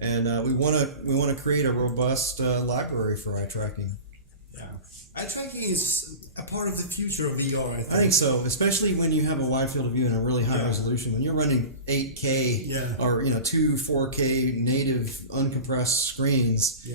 and we want to create a robust library for eye tracking. Yeah, eye tracking is a part of the future of VR. I think so, especially when you have a wide field of view and a really high resolution. When you're running 8K or two 4K native uncompressed screens,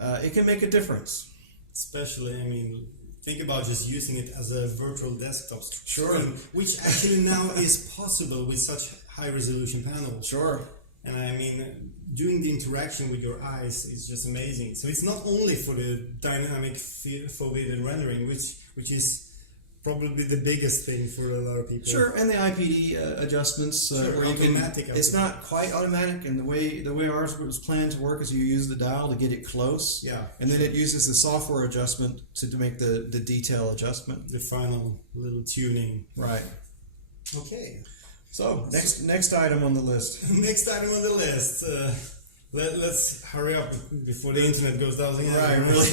it can make a difference. Especially, I mean, think about just using it as a virtual desktop screen, which actually now is possible with such high resolution panels. Sure. And I mean, doing the interaction with your eyes is just amazing. So it's not only for the dynamic foveated rendering, which is probably the biggest thing for a lot of people. Sure, and the IPD adjustments. Sure, where automatic. It's not quite automatic, and the way ours was planned to work is you use the dial to get it close. Yeah. And then it uses the software adjustment to make the detail adjustment. The final little tuning. Right. Okay. So next item on the list. Next item on the list. Let's hurry up before the internet goes down again. Right, really.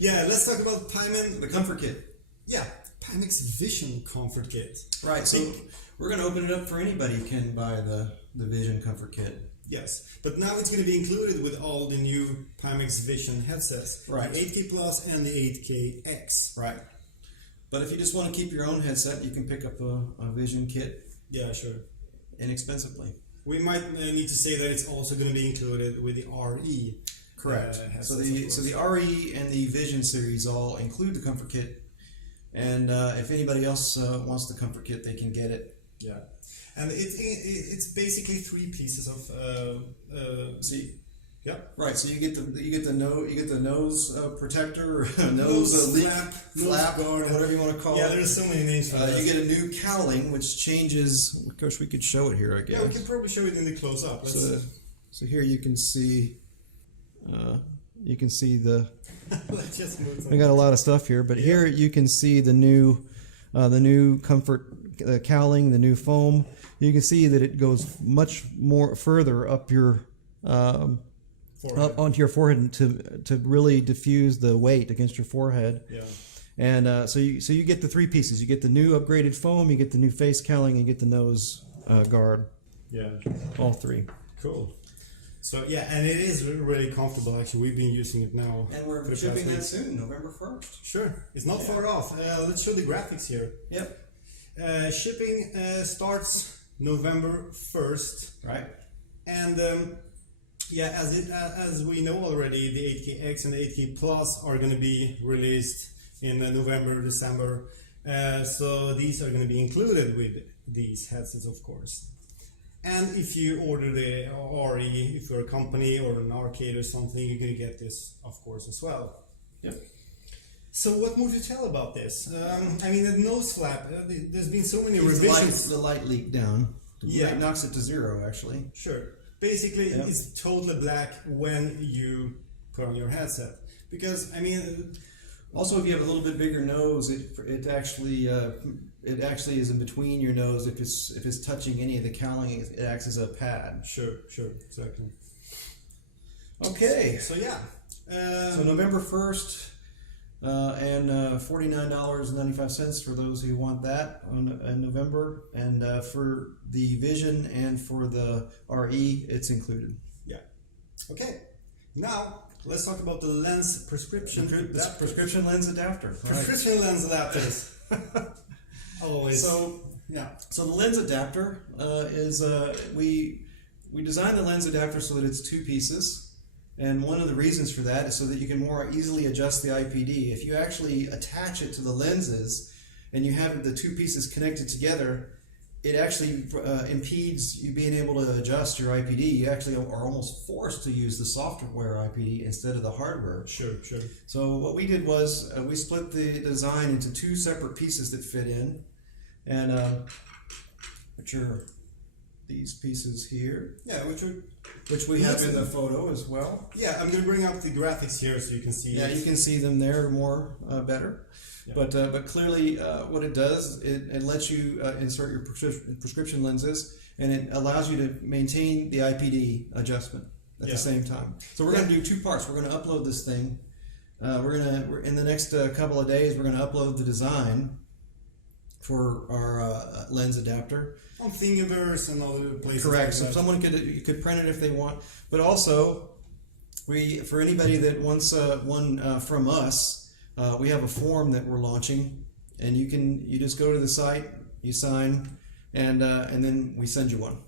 Yeah, let's talk about the comfort kit. Yeah, Pimax Vision comfort kit. Right, so we're going to open it up for anybody who can buy the Vision comfort kit. Yes, but now it's going to be included with all the new Pimax Vision headsets. Right. The 8K Plus and the 8KX. Right. But if you just want to keep your own headset, you can pick up a Vision kit. Yeah, sure. Inexpensively. We might need to say that it's also going to be included with the RE. Correct. So the RE and the Vision series all include the comfort kit. And if anybody else wants the comfort kit, they can get it. Yeah, and it's basically three pieces of see. Yeah. Right. So you get the nose protector, nose leak flap, or whatever you want to call it. Yeah, there's so many names for that. You get a new cowling, which changes. Of course, we could show it here, I guess. Yeah, we can probably show it in the close up. So here you can see. Let's just move. I got a lot of stuff here, but here you can see the new comfort cowling, the new foam. You can see that it goes much more further up your up onto your forehead to really diffuse the weight against your forehead. Yeah. And so you get the three pieces. You get the new upgraded foam, you get the new face cowling, and you get the nose guard. Yeah. All three. Cool. So yeah, and it is really comfortable. Actually, we've been using it now. And we're shipping that soon, November 1st. Sure, it's not far off. Let's show the graphics here. Yep. Shipping starts November 1st. Right. And as we know already, the 8KX and the 8K Plus are going to be released in November, December. So these are going to be included with these headsets, of course. And if you order the RE, if you're a company or an arcade or something, you're going to get this, of course, as well. Yep. So what more to tell about this? I mean, the nose flap, there's been so many revisions. The light leak down. Yeah. It knocks it to zero, actually. Sure. Basically, it's totally black when you put on your headset. Because, I mean... Also, if you have a little bit bigger nose, it actually is in between your nose. If it's touching any of the cowling, it acts as a pad. Sure, exactly. Okay. So yeah. So November 1st, and $49.95 for those who want that in November, and for the Vision and for the RE, it's included. Yeah. Okay. Now let's talk about the lens prescription. Prescription lens adapter. Prescription lens adapters. Always. So the lens adapter is we designed the lens adapter so that it's two pieces, and one of the reasons for that is so that you can more easily adjust the IPD. If you actually attach it to the lenses and you have the two pieces connected together, it actually impedes you being able to adjust your IPD. You actually are almost forced to use the software IPD instead of the hardware. Sure. So what we did was we split the design into two separate pieces that fit in, and which are these pieces here, Yeah, which we have in the photo as well. Yeah, I'm going to bring up the graphics here so you can see. Yeah, you can see them there more better. Yeah. But clearly, what it does, it lets you insert your prescription lenses, and it allows you to maintain the IPD adjustment at the same time. So we're going to do two parts. We're going to upload this thing. We're in the next couple of days. We're going to upload the design for our lens adapter on Thingiverse and other places. Correct. Like so that. Someone could print it if they want, but also for anybody that wants one from us, we have a form that we're launching, and you just go to the site, you sign, and then we send you one.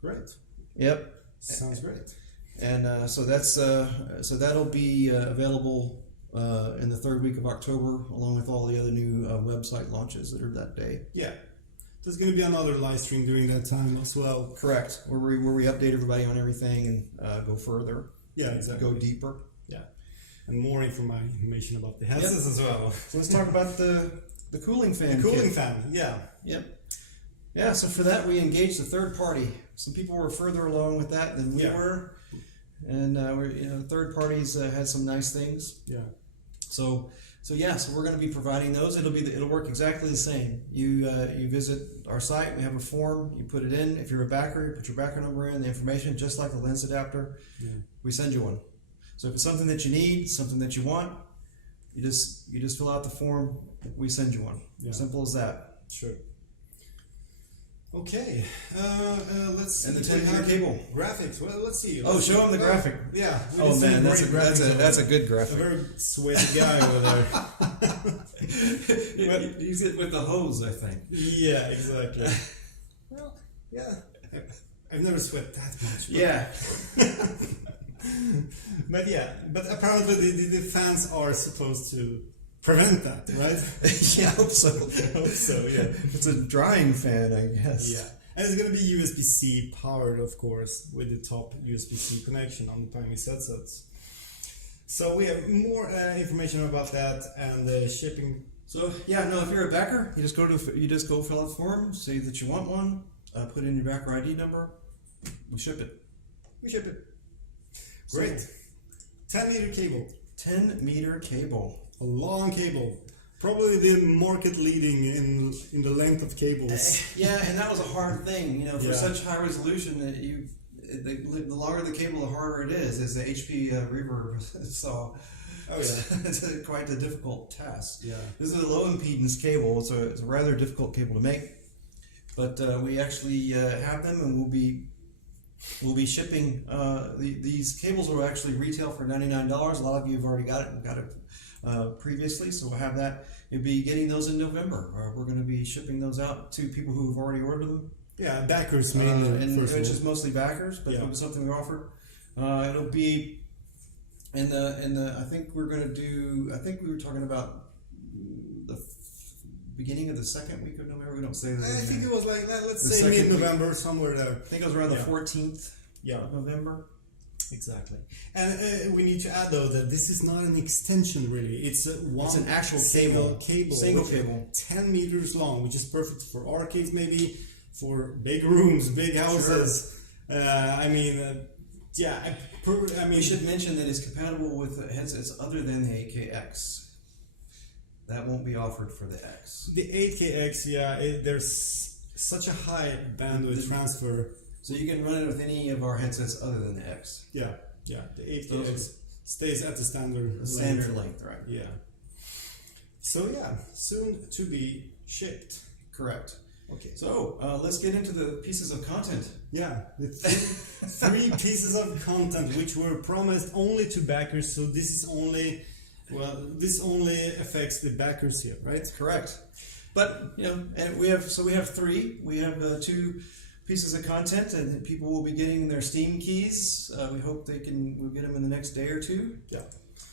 Great. Yep. Sounds great. And so that'll be available in the third week of October, along with all the other new website launches that are that day. Yeah. There's going to be another live stream during that time as well. Correct. Where we update everybody on everything and go further. Yeah, exactly. Go deeper. Yeah. And more information about the headsets as well. So let's talk about the cooling fan. The cooling fan, yeah. Yep. Yeah, so for that we engaged a third party. Some people were further along with that than we were. And the third parties had some nice things. Yeah. So we're going to be providing those. It'll work exactly the same. You visit our site. We have a form. You put it in. If you're a backer, you put your backer number in, the information, just like the lens adapter. Yeah. We send you one. So if it's something that you need, something that you want, you just fill out the form. We send you one. Yeah. Simple as that. Sure. Okay. Let's see. And the 10-meter cable. Graphics. Well, let's see. Show them the graphic. Yeah. Oh man, that's a good graphic. A very sweaty guy over there. He's it with the hose, I think. Yeah, exactly. Well, yeah. I've never sweat that much. Yeah. But apparently the fans are supposed to prevent that, right? Yeah, I hope so. I hope so, yeah. It's a drying fan, I guess. Yeah. And it's going to be USB-C powered, of course, with the top USB-C connection on the Pimax headsets. So we have more information about that and shipping. So if you're a backer, you just go fill out the form, say that you want one, put in your backer ID number, we ship it. Great. 10-meter cable. 10-meter cable. A long cable. Probably the market leading in the length of cables. Yeah, and that was a hard thing, for such high resolution that the longer the cable, the harder it is, as the HP Reverb saw. Oh yeah, it's quite a difficult task. Yeah, this is a low impedance cable, so it's a rather difficult cable to make. But we actually have them, and we'll be shipping. These cables will actually retail for $99. A lot of you have already got it previously, so we'll have that. You'll be getting those in November. We're going to be shipping those out to people who have already ordered them. Yeah, backers mainly, which is mostly backers, but it was something we offered. It'll be in the. I think we're going to do. I think we were talking about the beginning of the second week of November. We don't say that. I think it was like that. Let's say mid-November, somewhere there. I think it was around the 14th of November. Exactly. And we need to add though that this is not an extension really. It's an actual single cable. 10 meters long, which is perfect for arcades maybe, for big rooms, big houses. Sure. We should mention that it's compatible with headsets other than the 8KX. That won't be offered for the X. The 8KX, there's such a high bandwidth transfer. So you can run it with any of our headsets other than the X. Yeah. The 8KX stays at the standard length, right? Yeah. So soon to be shipped. Correct. Okay. So let's get into the pieces of content. Yeah, the three pieces of content which were promised only to backers. So this only affects the backers here, right? Correct. But and we have three. We have two pieces of content, and people will be getting their Steam keys. We hope we'll get them in the next day or two. Yeah.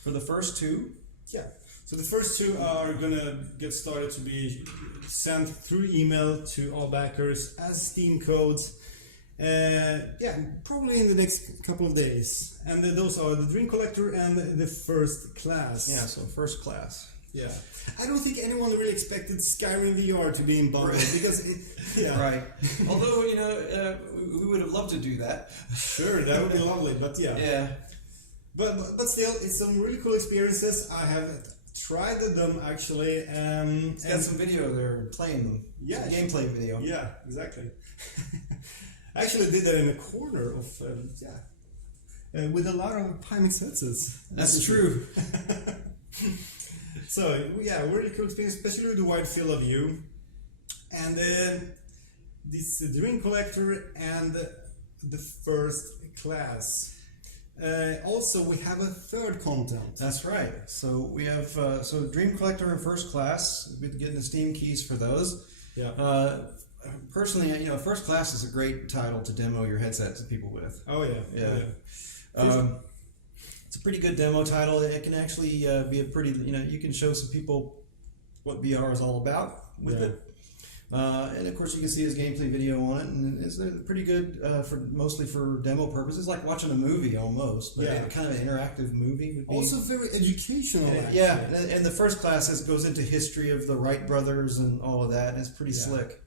For the first two. Yeah. So the first two are gonna get started to be sent through email to all backers as Steam codes. Probably in the next couple of days. And those are the Dream Collector and the First Class. Yeah, so First Class. Yeah, I don't think anyone really expected Skyrim VR to be in bundle because Right. Although we would have loved to do that. Sure, that would be lovely, but Yeah. But still, it's some really cool experiences. I have tried them actually. It's got some video there playing them. Yeah, some gameplay video. Yeah, exactly. I actually did that in a corner of with a lot of Pimax headsets. That's true. So yeah, really cool experience, especially with the wide field of view, and this dream collector and the first class. Also, we have a third content. That's right. So we have Dream Collector and First Class. We've been getting the Steam keys for those. Yeah. Personally, First Class is a great title to demo your headset to people with. Oh yeah. Yeah. It's a pretty good demo title. It can actually be a pretty, you can show some people what VR is all about with it. And of course, you can see his gameplay video on it, and it's pretty good mostly for demo purposes, like watching a movie almost, but kind of an interactive movie would be. Also very educational. Yeah, and the First Class goes into history of the Wright brothers and all of that, and it's pretty slick.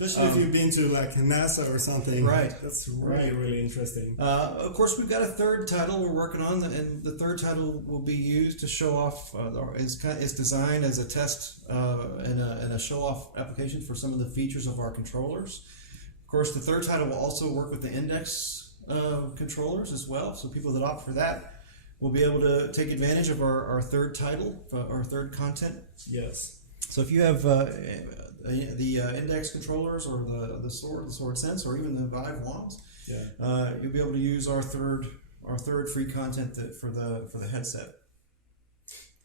Especially if you've been to like NASA or something. Right. That's really interesting. Of course, we've got a third title we're working on, and the third title will be used to show off. It's designed as a test and a show-off application for some of the features of our controllers. Of course, the third title will also work with the index controllers as well. So people that opt for that will be able to take advantage of our third title, our third content. Yes. So if you have the index controllers or the sword sense, or even the Vive wands, you'll be able to use our third free content for the headset.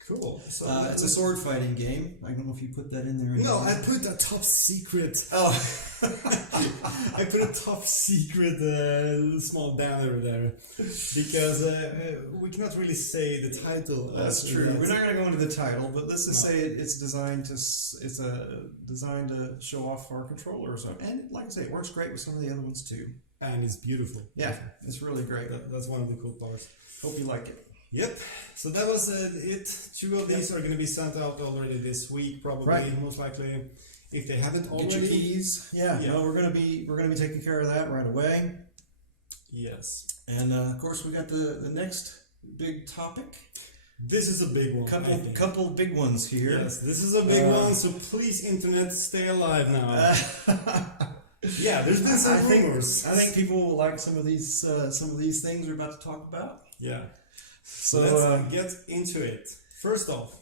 Cool. So it's a sword fighting game. I don't know if you put that in there. No, I put a top secret. Oh, I put a top secret small banner there because we cannot really say the title. That's true. We're not going to go into the title, but let's just say it's designed to show off our controllers, and like I say, it works great with some of the other ones too. And it's beautiful. Yeah, it's really great. That's one of the cool parts. Hope you like it. Yep. So that was it. 2 of these are going to be sent out already this week, probably, most likely. If they haven't already, get your keys. Yeah. No, we're gonna be taking care of that right away. Yes. And of course, we got the next big topic. This is a big one. Couple big ones here. Yes, this is a big one. So please, internet, stay alive now. Yeah, there's been some rumors. I think people will like some of these things we're about to talk about. Yeah. So let's get into it. First off,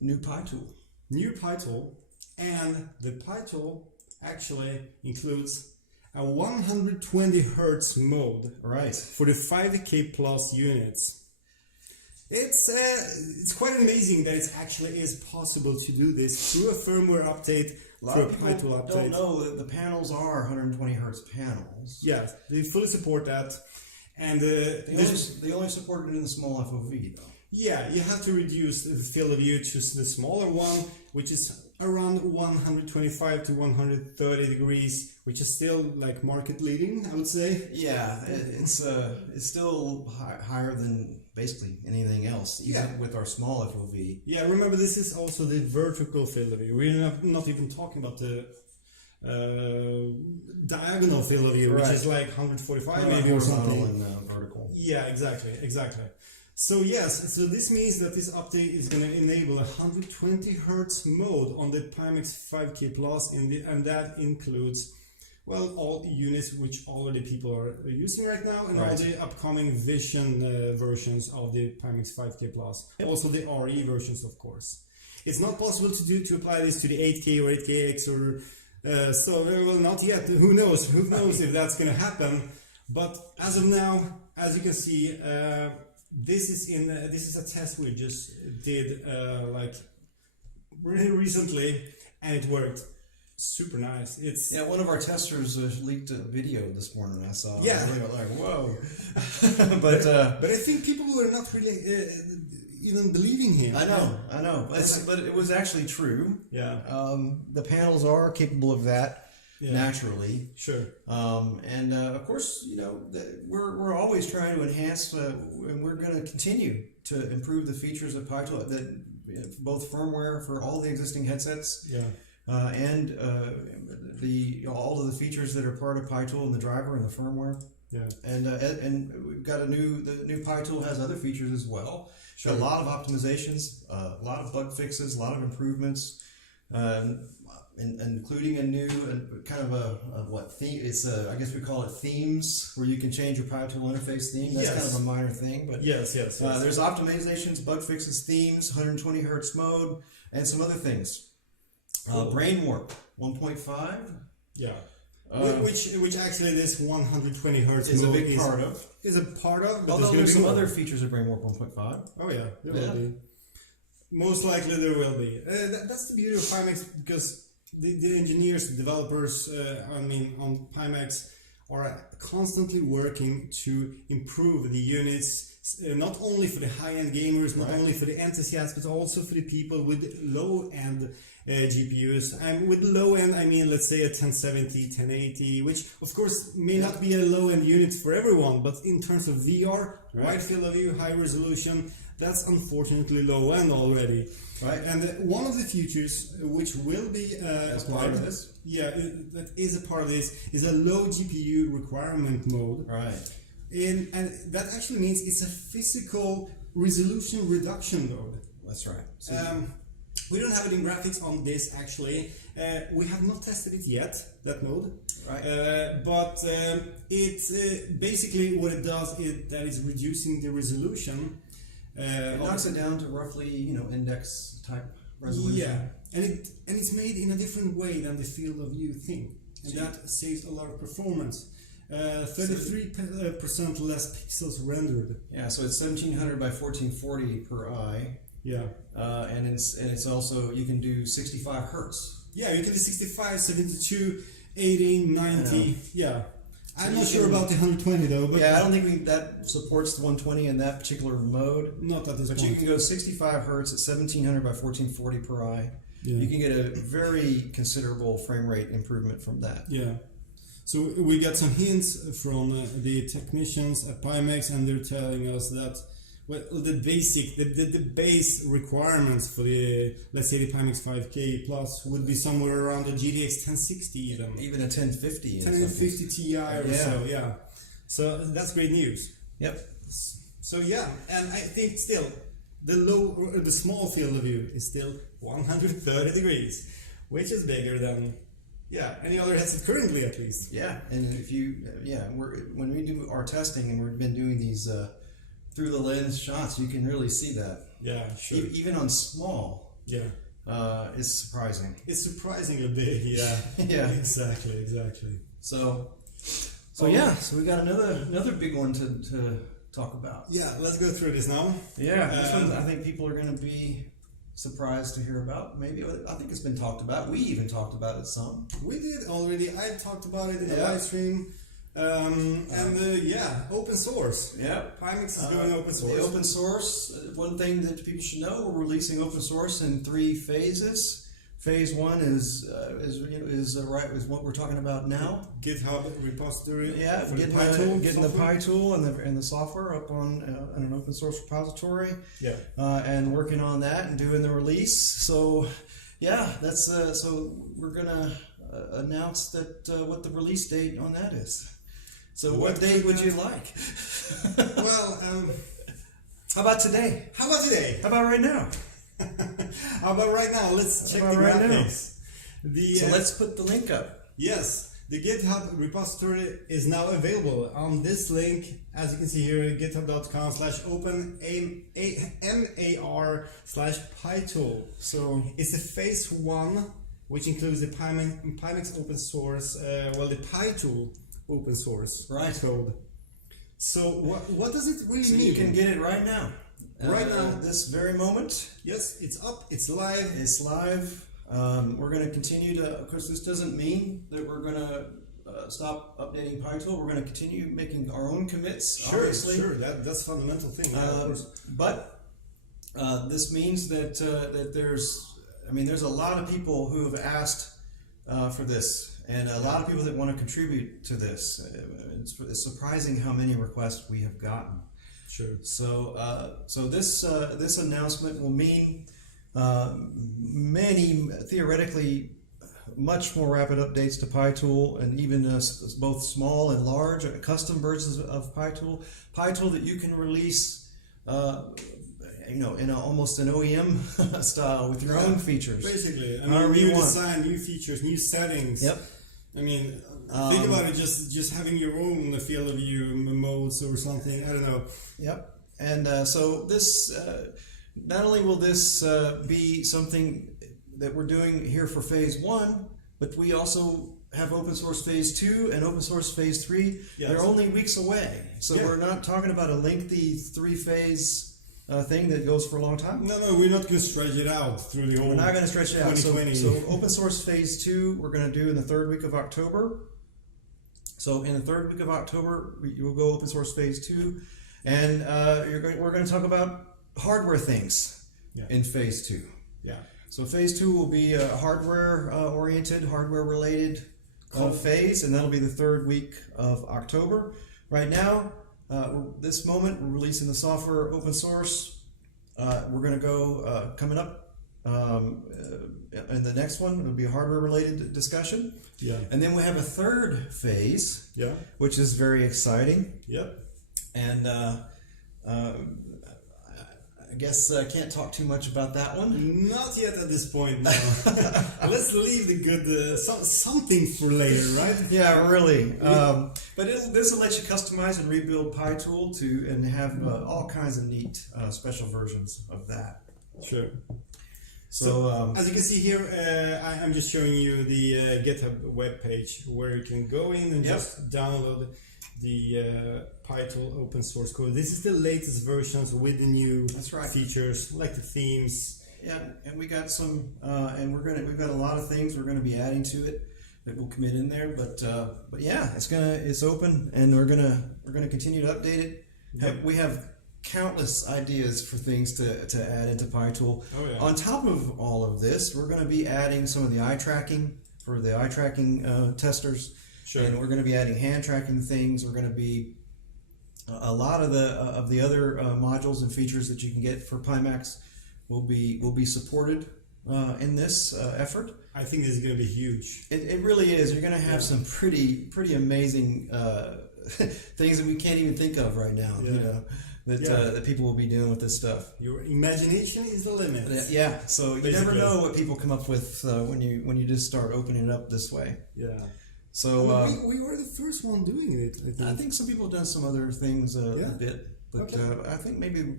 new Pi tool. New Pi tool, and the Pi tool actually includes a 120 Hertz mode. Right. For the 5K plus units. It's quite amazing that it actually is possible to do this through a firmware update. A lot of people don't know that the panels are 120 Hertz panels. Yeah, they fully support that. And they only support it in the small FOV though. Yeah, you have to reduce the field of view to the smaller one, which is around 125 to 130 degrees, which is still like market leading, I would say. Yeah, it's still higher than basically anything else, even with our small FOV. Yeah, remember this is also the vertical field of view. We're not even talking about the diagonal field of view, which is like 145 maybe or something. And vertical. Yeah, exactly. So yes, so this means that this update is going to enable a 120 Hertz mode on the Pimax 5K Plus, and that includes, well, all units which already people are using right now, and all the upcoming Vision versions of the Pimax 5K Plus. Also the RE versions, of course. It's not possible to apply this to the 8K or 8KX or so well, not yet. Who knows if that's going to happen? But as of now, as you can see, this is a test we just did like really recently, and it worked super nice. One of our testers leaked a video this morning. I saw. Yeah, they were like, whoa. but I think people were not really even believing him. I know, but it was actually true. Yeah. The panels are capable of that. naturally. Sure. And of course, you know, we're always trying to enhance, and we're going to continue to improve the features of PyTool, both firmware for all the existing headsets, and all of the features that are part of PyTool and the driver and the firmware. Yeah. And we've got the new PyTool has other features as well. Sure. Got a lot of optimizations, a lot of bug fixes, a lot of improvements, including a new kind of a what theme? It's I guess we call it themes, where you can change your PyTool interface theme. That's kind of a minor thing, but yes. There's optimizations, bug fixes, themes, 120 hertz mode, and some other things. Cool. Brain Warp 1.5. Yeah. Which actually this 120 hertz is a mode big part of. Is a part of. But Although there's some other features of Brain Warp 1.5. Oh yeah, there will be. Most likely there will be. That's the beauty of Pimax, because the engineers, the developers, on Pimax are constantly working to improve the units, not only for the high-end gamers, not only for the enthusiasts, but also for the people with low-end GPUs. And with low-end, I mean, let's say a 1070, 1080, which of course may not be a low-end unit for everyone, but in terms of VR, wide field of view, high resolution, that's unfortunately low-end already. Right, and one of the features which will be as part of this, that is a part of this, is a low GPU requirement mode. Right, and that actually means it's a physical resolution reduction mode. That's right. So we don't have it in graphics on this actually. We have not tested it yet, that mode. Right. But it basically what it does is that it's reducing the resolution. It knocks it down to roughly, index type resolution. Yeah, and it's made in a different way than the field of view thing, and that saves a lot of performance. 33% less pixels rendered. Yeah, so it's 1700 by 1440 per eye. Yeah, and it's also, you can do 65 hertz. Yeah, you can do 65, 72, 80, 90. Yeah. I'm not sure about the 120 though, but I don't think that supports the 120 in that particular mode. Not at this point. But you can go 65 hertz at 1700 by 1440 per eye. Yeah. You can get a very considerable frame rate improvement from that. Yeah. So we got some hints from the technicians at Pimax, and they're telling us that the base requirements for the, let's say, the Pimax 5K Plus would be somewhere around the GTX 1060 even a 1050. 1050 Ti or so, yeah. So that's great news. Yep. So yeah, and I think still the small field of view is still 130 degrees, which is bigger than any other headset currently, at least. Yeah, and if you when we do our testing, and we've been doing these through the lens shots, you can really see that. Yeah, sure. Even on small. Yeah. It's surprising. It's surprisingly big. Yeah. Yeah. Exactly. So we got another big one to talk about. Yeah, let's go through this now. Yeah, this one I think people are going to be surprised to hear about. Maybe I think it's been talked about. We even talked about it some. We did already. I talked about it in the live stream. Open source. Yeah, Pimax is doing open source. The open source. One thing that people should know: we're releasing open source in 3 phases. Phase 1 is what we're talking about now. GitHub repository. Yeah, getting the PyTool and the software up on an open source repository. Yeah, and working on that and doing the release. So that's so we're gonna announce that what the release date on that is. So what date would you like? Well, how about today? How about today? How about right now? How about right now? Let's check the graphics. So let's put the link up. Yes, the GitHub repository is now available on this link, as you can see here, github.com/open_mar/pytool. So it's the phase 1, which includes the Pimax Open Source, the PyTool open source code. So what does it really mean? You can get it right now. Right now, this very moment. Yes, it's up. It's live. It's live. We're going to continue to. Of course, this doesn't mean that we're going to stop updating PyTool. We're going to continue making our own commits. Obviously. Sure. That's a fundamental thing. Of course. But this means that there's a lot of people who have asked for this, and a lot of people that want to contribute to this. It's surprising how many requests we have gotten. Sure. So this announcement will mean many, theoretically, much more rapid updates to PyTool, and even both small and large custom versions of PyTool. PyTool that you can release, in almost an OEM style with your own features. Basically, new design, new features, new settings. Yep. I mean, think about it. Just having your own field of view modes or something. I don't know. Yep. And so this, not only will this be something that we're doing here for phase 1, but we also have open source phase 2 and open source phase 3. Yes. They're only weeks away. So we're not talking about a lengthy 3-phase thing that goes for a long time. No, we're not going to stretch it out through the whole. We're not going to stretch it out. So open source phase 2 we're going to do in the 3rd week of October. So in the 3rd week of October, you'll go open source phase 2, and we're going to talk about hardware things in phase 2. Yeah. So phase 2 will be a hardware-oriented, hardware-related phase, and that'll be the 3rd week of October. Right now, this moment, we're releasing the software open source. We're going to go coming up in the next one. It'll be a hardware-related discussion. Yeah. And then we have a 3rd phase, which is very exciting. Yep. And I guess I can't talk too much about that one. Not yet at this point, no. Let's leave the good, something for later, right? Yeah, really. But this will let you customize and rebuild PyTool and have all kinds of neat special versions of that. Sure. So as you can see here, I'm just showing you the GitHub webpage where you can go in and just download the PyTool open source code. This is the latest versions with the new features like the themes. Yeah, and we got some, and we've got a lot of things we're gonna be adding to it that will commit in there. But yeah, it's open, and we're gonna continue to update it. Yep. We have countless ideas for things to add into PyTool. Oh, yeah. On top of all of this, we're going to be adding some of the eye tracking for the eye tracking testers. Sure. And we're going to be adding hand tracking things. We're going to be a lot of the other modules and features that you can get for Pimax will be supported in this effort. I think this is going to be huge. It really is. You're going to have some pretty amazing things that we can't even think of right now. Yeah. You know, that people will be doing with this stuff. Your imagination is the limit. Yeah. So you never know what people come up with when you just start opening it up this way. Yeah. So we were the first one doing it. I think some people have done some other things a bit, but I think maybe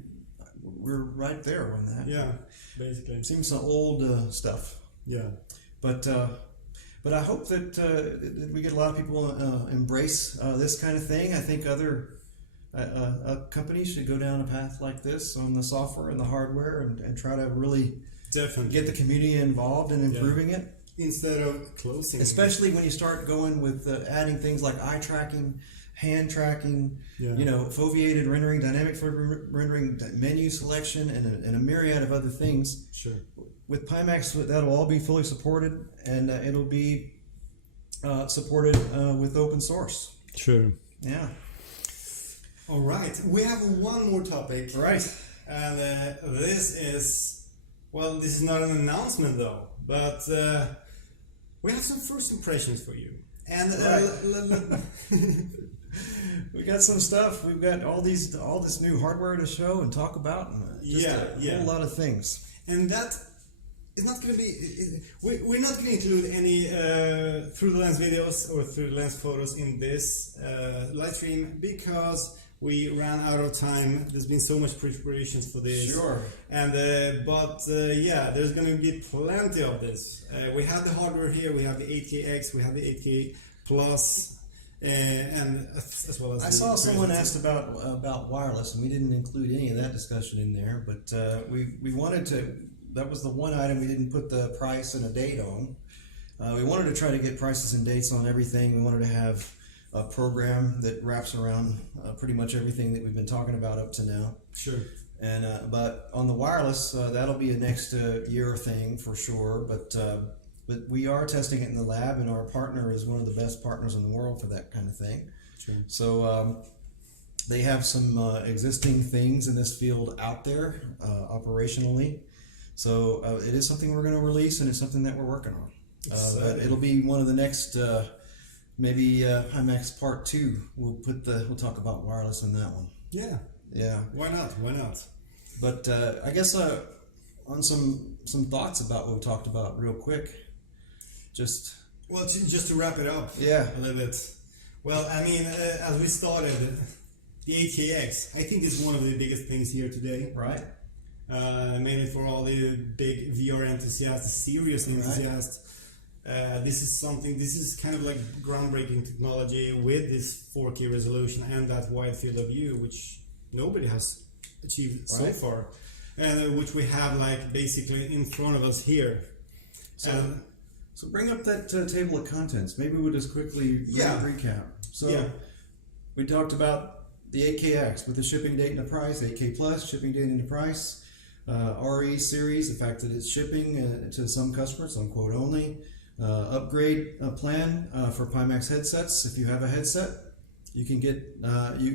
we're right there on that. Yeah, basically. It seems some old stuff. Yeah, but I hope that we get a lot of people embrace this kind of thing. I think other companies should go down a path like this on the software and the hardware and try to really get the community involved in improving it. Instead of closing. Especially when you start going with adding things like eye tracking, hand tracking, foveated rendering, dynamic rendering, menu selection, and a myriad of other things. Sure. With Pimax, that'll all be fully supported, and it'll be supported with open source. Sure. Yeah. All right. We have one more topic. Right. And this is not an announcement though, but we have some first impressions for you. And we got some stuff. We've got all this new hardware to show and talk about, and a whole lot of things. And that is not going to be. We're not going to include any through the lens videos or through the lens photos in this live stream because we ran out of time. There's been so much preparations for this. Sure. And there's going to be plenty of this. We have the hardware here. We have the 8K-X. We have the 8K Plus, and as well as. I saw someone asked about wireless, and we didn't include any of that discussion in there. But we wanted to. That was the one item we didn't put the price and a date on. We wanted to try to get prices and dates on everything. We wanted to have a program that wraps around pretty much everything that we've been talking about up to now. Sure. And but on the wireless, that'll be a next year thing for sure. But but we are testing it in the lab, and our partner is one of the best partners in the world for that kind of thing. Sure. So they have some existing things in this field out there operationally. So it is something we're going to release, and it's something that we're working on. But it'll be one of the next, maybe Pimax Part 2. We'll talk about wireless in that one. Yeah. Yeah. Why not? Why not? But I guess on some thoughts about what we talked about real quick. Just to wrap it up. Yeah. A little bit. Well, I mean, as we started, the AKX, I think is one of the biggest things here today. Right. Mainly for all the big VR enthusiasts, serious enthusiasts. This is kind of like groundbreaking technology with this 4K resolution and that wide field of view, which nobody has achieved so far, and which we have like basically in front of us here. So bring up that table of contents. Maybe we'll just quickly recap. So we talked about the 8KX with the shipping date and the price, 8K Plus, shipping date and the price, RE Series, the fact that it's shipping to some customers on quote only, upgrade plan for Pimax headsets. If you have a headset, you can get,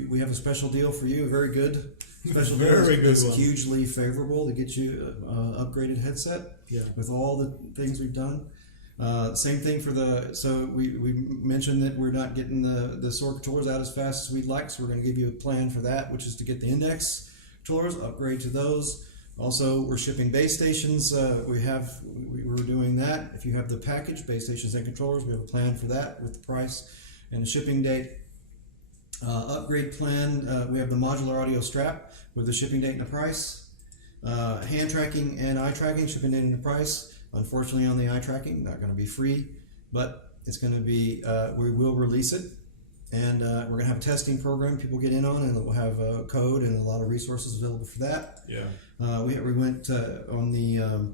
we have a special deal for you, a very good special deal. Very good one. Hugely favorable to get you upgraded headset with all the things we've done. Same thing for so we mentioned that we're not getting the SOAR controllers out as fast as we'd like, so we're going to give you a plan for that, which is to get the index controllers, upgrade to those. Also, we're shipping base stations. We're doing that. If you have the package, base stations and controllers, we have a plan for that with the price and the shipping date. Upgrade plan, we have the modular audio strap with the shipping date and the price. Hand tracking and eye tracking, shipping date and the price. Unfortunately, on the eye tracking, not going to be free, but it's going to be, we will release it, and we're going to have a testing program people get in on, and we'll have a code and a lot of resources available for that. Yeah. We went on the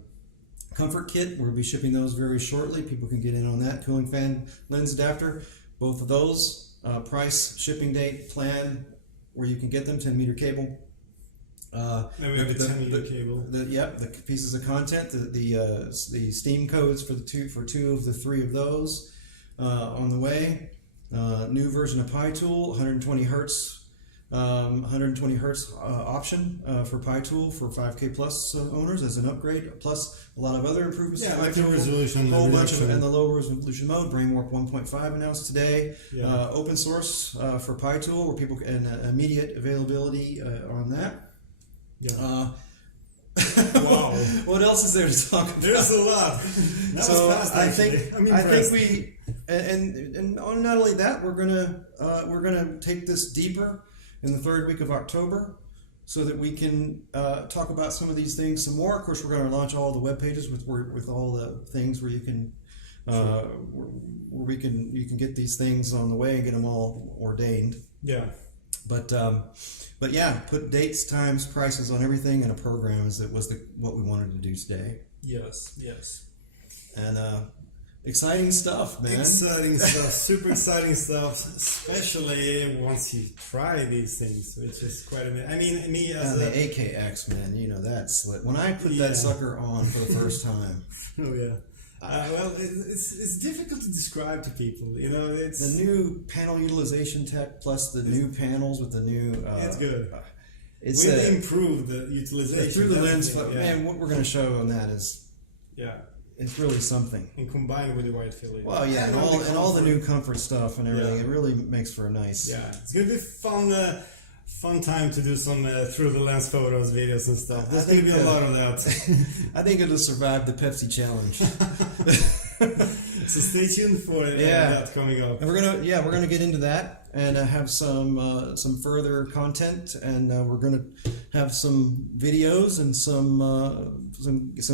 comfort kit. We'll be shipping those very shortly. People can get in on that. Cooling fan lens adapter, both of those, price, shipping date, plan, where you can get them, 10-meter cable. And we have the 10-meter cable. The pieces of content, the Steam codes for two of the three of those on the way. New version of PyTool, 120 hertz option for PyTool for 5K plus owners as an upgrade, plus a lot of other improvements. Yeah, like the resolution, a whole bunch of, and the low resolution mode. Brainwarp 1.5 announced today. Open source for PyTool, where people can immediate availability on that. Yeah. Wow. What else is there to talk about? There's a lot. That was fast, I think we and not only that, we're gonna take this deeper in the third week of October, so that we can talk about some of these things some more. Of course, we're going to launch all the web pages with all the things where you can you can get these things on the way and get them all ordained. Yeah. But yeah, put dates, times, prices on everything in a program was what we wanted to do today. Yes, yes. And exciting stuff, man. Exciting stuff, super exciting stuff, especially once you try these things, which is quite amazing. I mean, me as the AKX, man, you know that's when I put that sucker on for the first time. Oh yeah. Well, it's difficult to describe to people. You know, it's the new panel utilization tech plus the new panels with the new. It's good. We've improved the utilization through the lens. Man, what we're going to show on that is it's really something. And combined with the wide field. Well, yeah, and all the new comfort stuff and everything. It really makes for a nice. Yeah, it's going to be fun time to do some through the lens photos, videos and stuff. There's going to be a lot of that. I think it'll survive the Pepsi challenge. So stay tuned for that coming up. And we're gonna get into that and have some further content, and we're gonna have some videos and some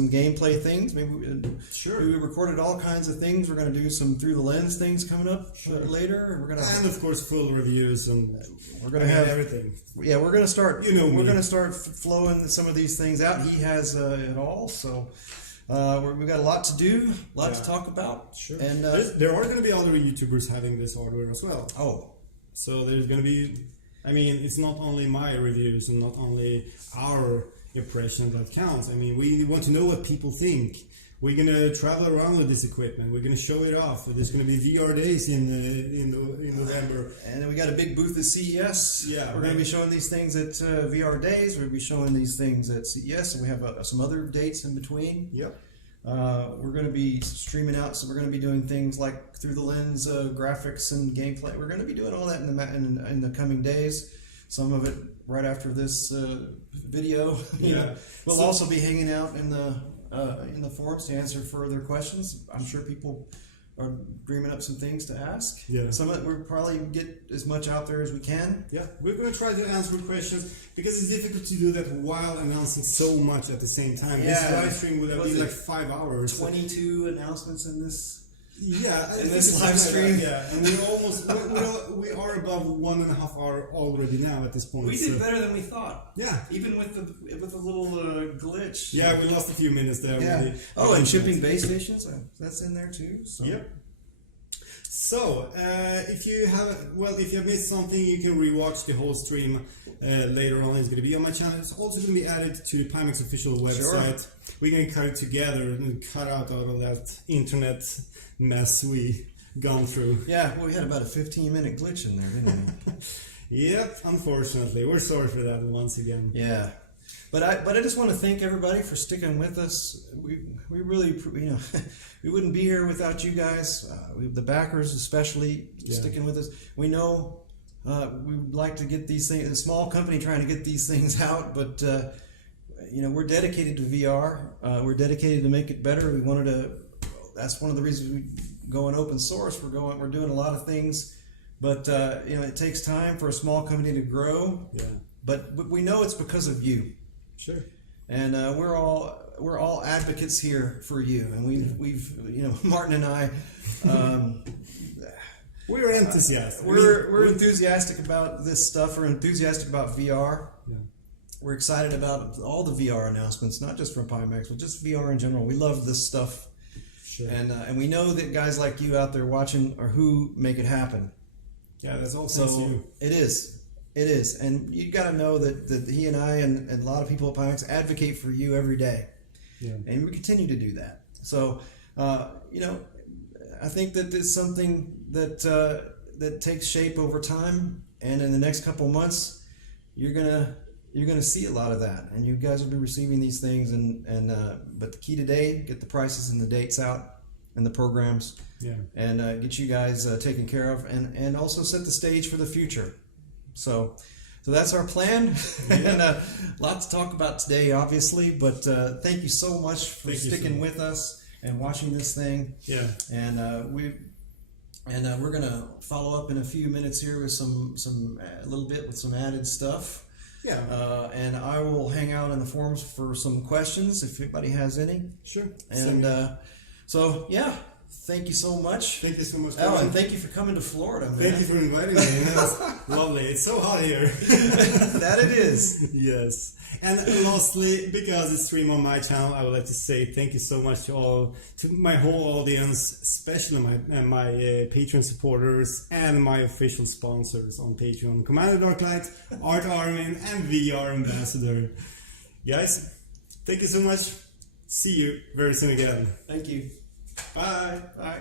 gameplay things. Maybe we recorded all kinds of things. We're gonna do some through the lens things coming up later. And of course full reviews, and we're gonna have everything. Yeah, we're gonna start. We're gonna start flowing some of these things out. He has it all, so. We've got a lot to do, a lot to talk about. Sure. And there are going to be other YouTubers having this hardware as well. Oh. So there's going to be I mean, it's not only my reviews and not only our impression that counts. I mean, we want to know what people think. We're gonna travel around with this equipment. We're gonna show it off. There's gonna be VR days in November, and then we got a big booth at CES. Yeah, we're gonna be showing these things at VR days. We're gonna be showing these things at CES, and we have some other dates in between. Yep. We're going to be streaming out, so we're going to be doing things like through the lens graphics and gameplay. We're going to be doing all that in the coming days. Some of it right after this video. We'll also be hanging out in the forums to answer further questions. I'm sure people are dreaming up some things to ask. Yeah. Some of it we'll probably get as much out there as we can. Yeah, we're going to try to answer questions because it's difficult to do that while announcing so much at the same time. Yeah. This live stream would have been like 5 hours. 22 announcements in this. Yeah, in this live stream. Yeah, and we're almost we are above 1.5 hour already now at this point. We did better than we thought. Yeah, even with the little glitch. Yeah, we lost a few minutes there. Yeah. And shipping base stations, that's in there too. So. Yep. So if you have missed something, you can rewatch the whole stream later on. It's going to be on my channel. It's also going to be added to the Pimax official website. Sure. We're going to cut it together and cut out all of that internet mess we gone through. Yeah, well, we had about a 15-minute glitch in there, didn't we? Yep, unfortunately. We're sorry for that once again. Yeah. But I just want to thank everybody for sticking with us. We really, we wouldn't be here without you guys. The backers especially sticking with us. We know we would like to get these things, a small company trying to get these things out, but we're dedicated to VR. We're dedicated to make it better. We wanted to. That's one of the reasons we go in open source. We're doing a lot of things, but it takes time for a small company to grow. Yeah. But we know it's because of you. Sure. And we're all advocates here for you. And we've Martin and I. We're enthusiastic. We're enthusiastic about this stuff. We're enthusiastic about VR. Yeah. We're excited about all the VR announcements, not just from Pimax, but just VR in general. We love this stuff. Sure. And we know that guys like you out there watching are who make it happen. Yeah, that's all thanks to you. It is. And you got to know that he and I and a lot of people at Pimax advocate for you every day. Yeah. And we continue to do that. So, I think that it's something that takes shape over time, and in the next couple months, you're gonna see a lot of that, and you guys will be receiving these things. But the key today, get the prices and the dates out, and the programs, and get you guys taken care of, and also set the stage for the future. So that's our plan, and lots to talk about today, obviously. But thank you so much for sticking with us and watching this thing. Yeah. And we're gonna follow up in a few minutes here with a little bit with some added stuff. Yeah. And I will hang out in the forums for some questions if anybody has any. Sure. And so yeah. Thank you so much. Thank you so much. Oh, and thank you for coming to Florida, man. Thank you for inviting me. That's lovely. It's so hot here. That it is. Yes. And lastly, because it's streamed on my channel, I would like to say thank you so much to my whole audience, especially my Patreon supporters and my official sponsors on Patreon: Commander Darklight, Art Armin, and VR Ambassador. Guys, thank you so much. See you very soon again. Thank you. Bye. Bye.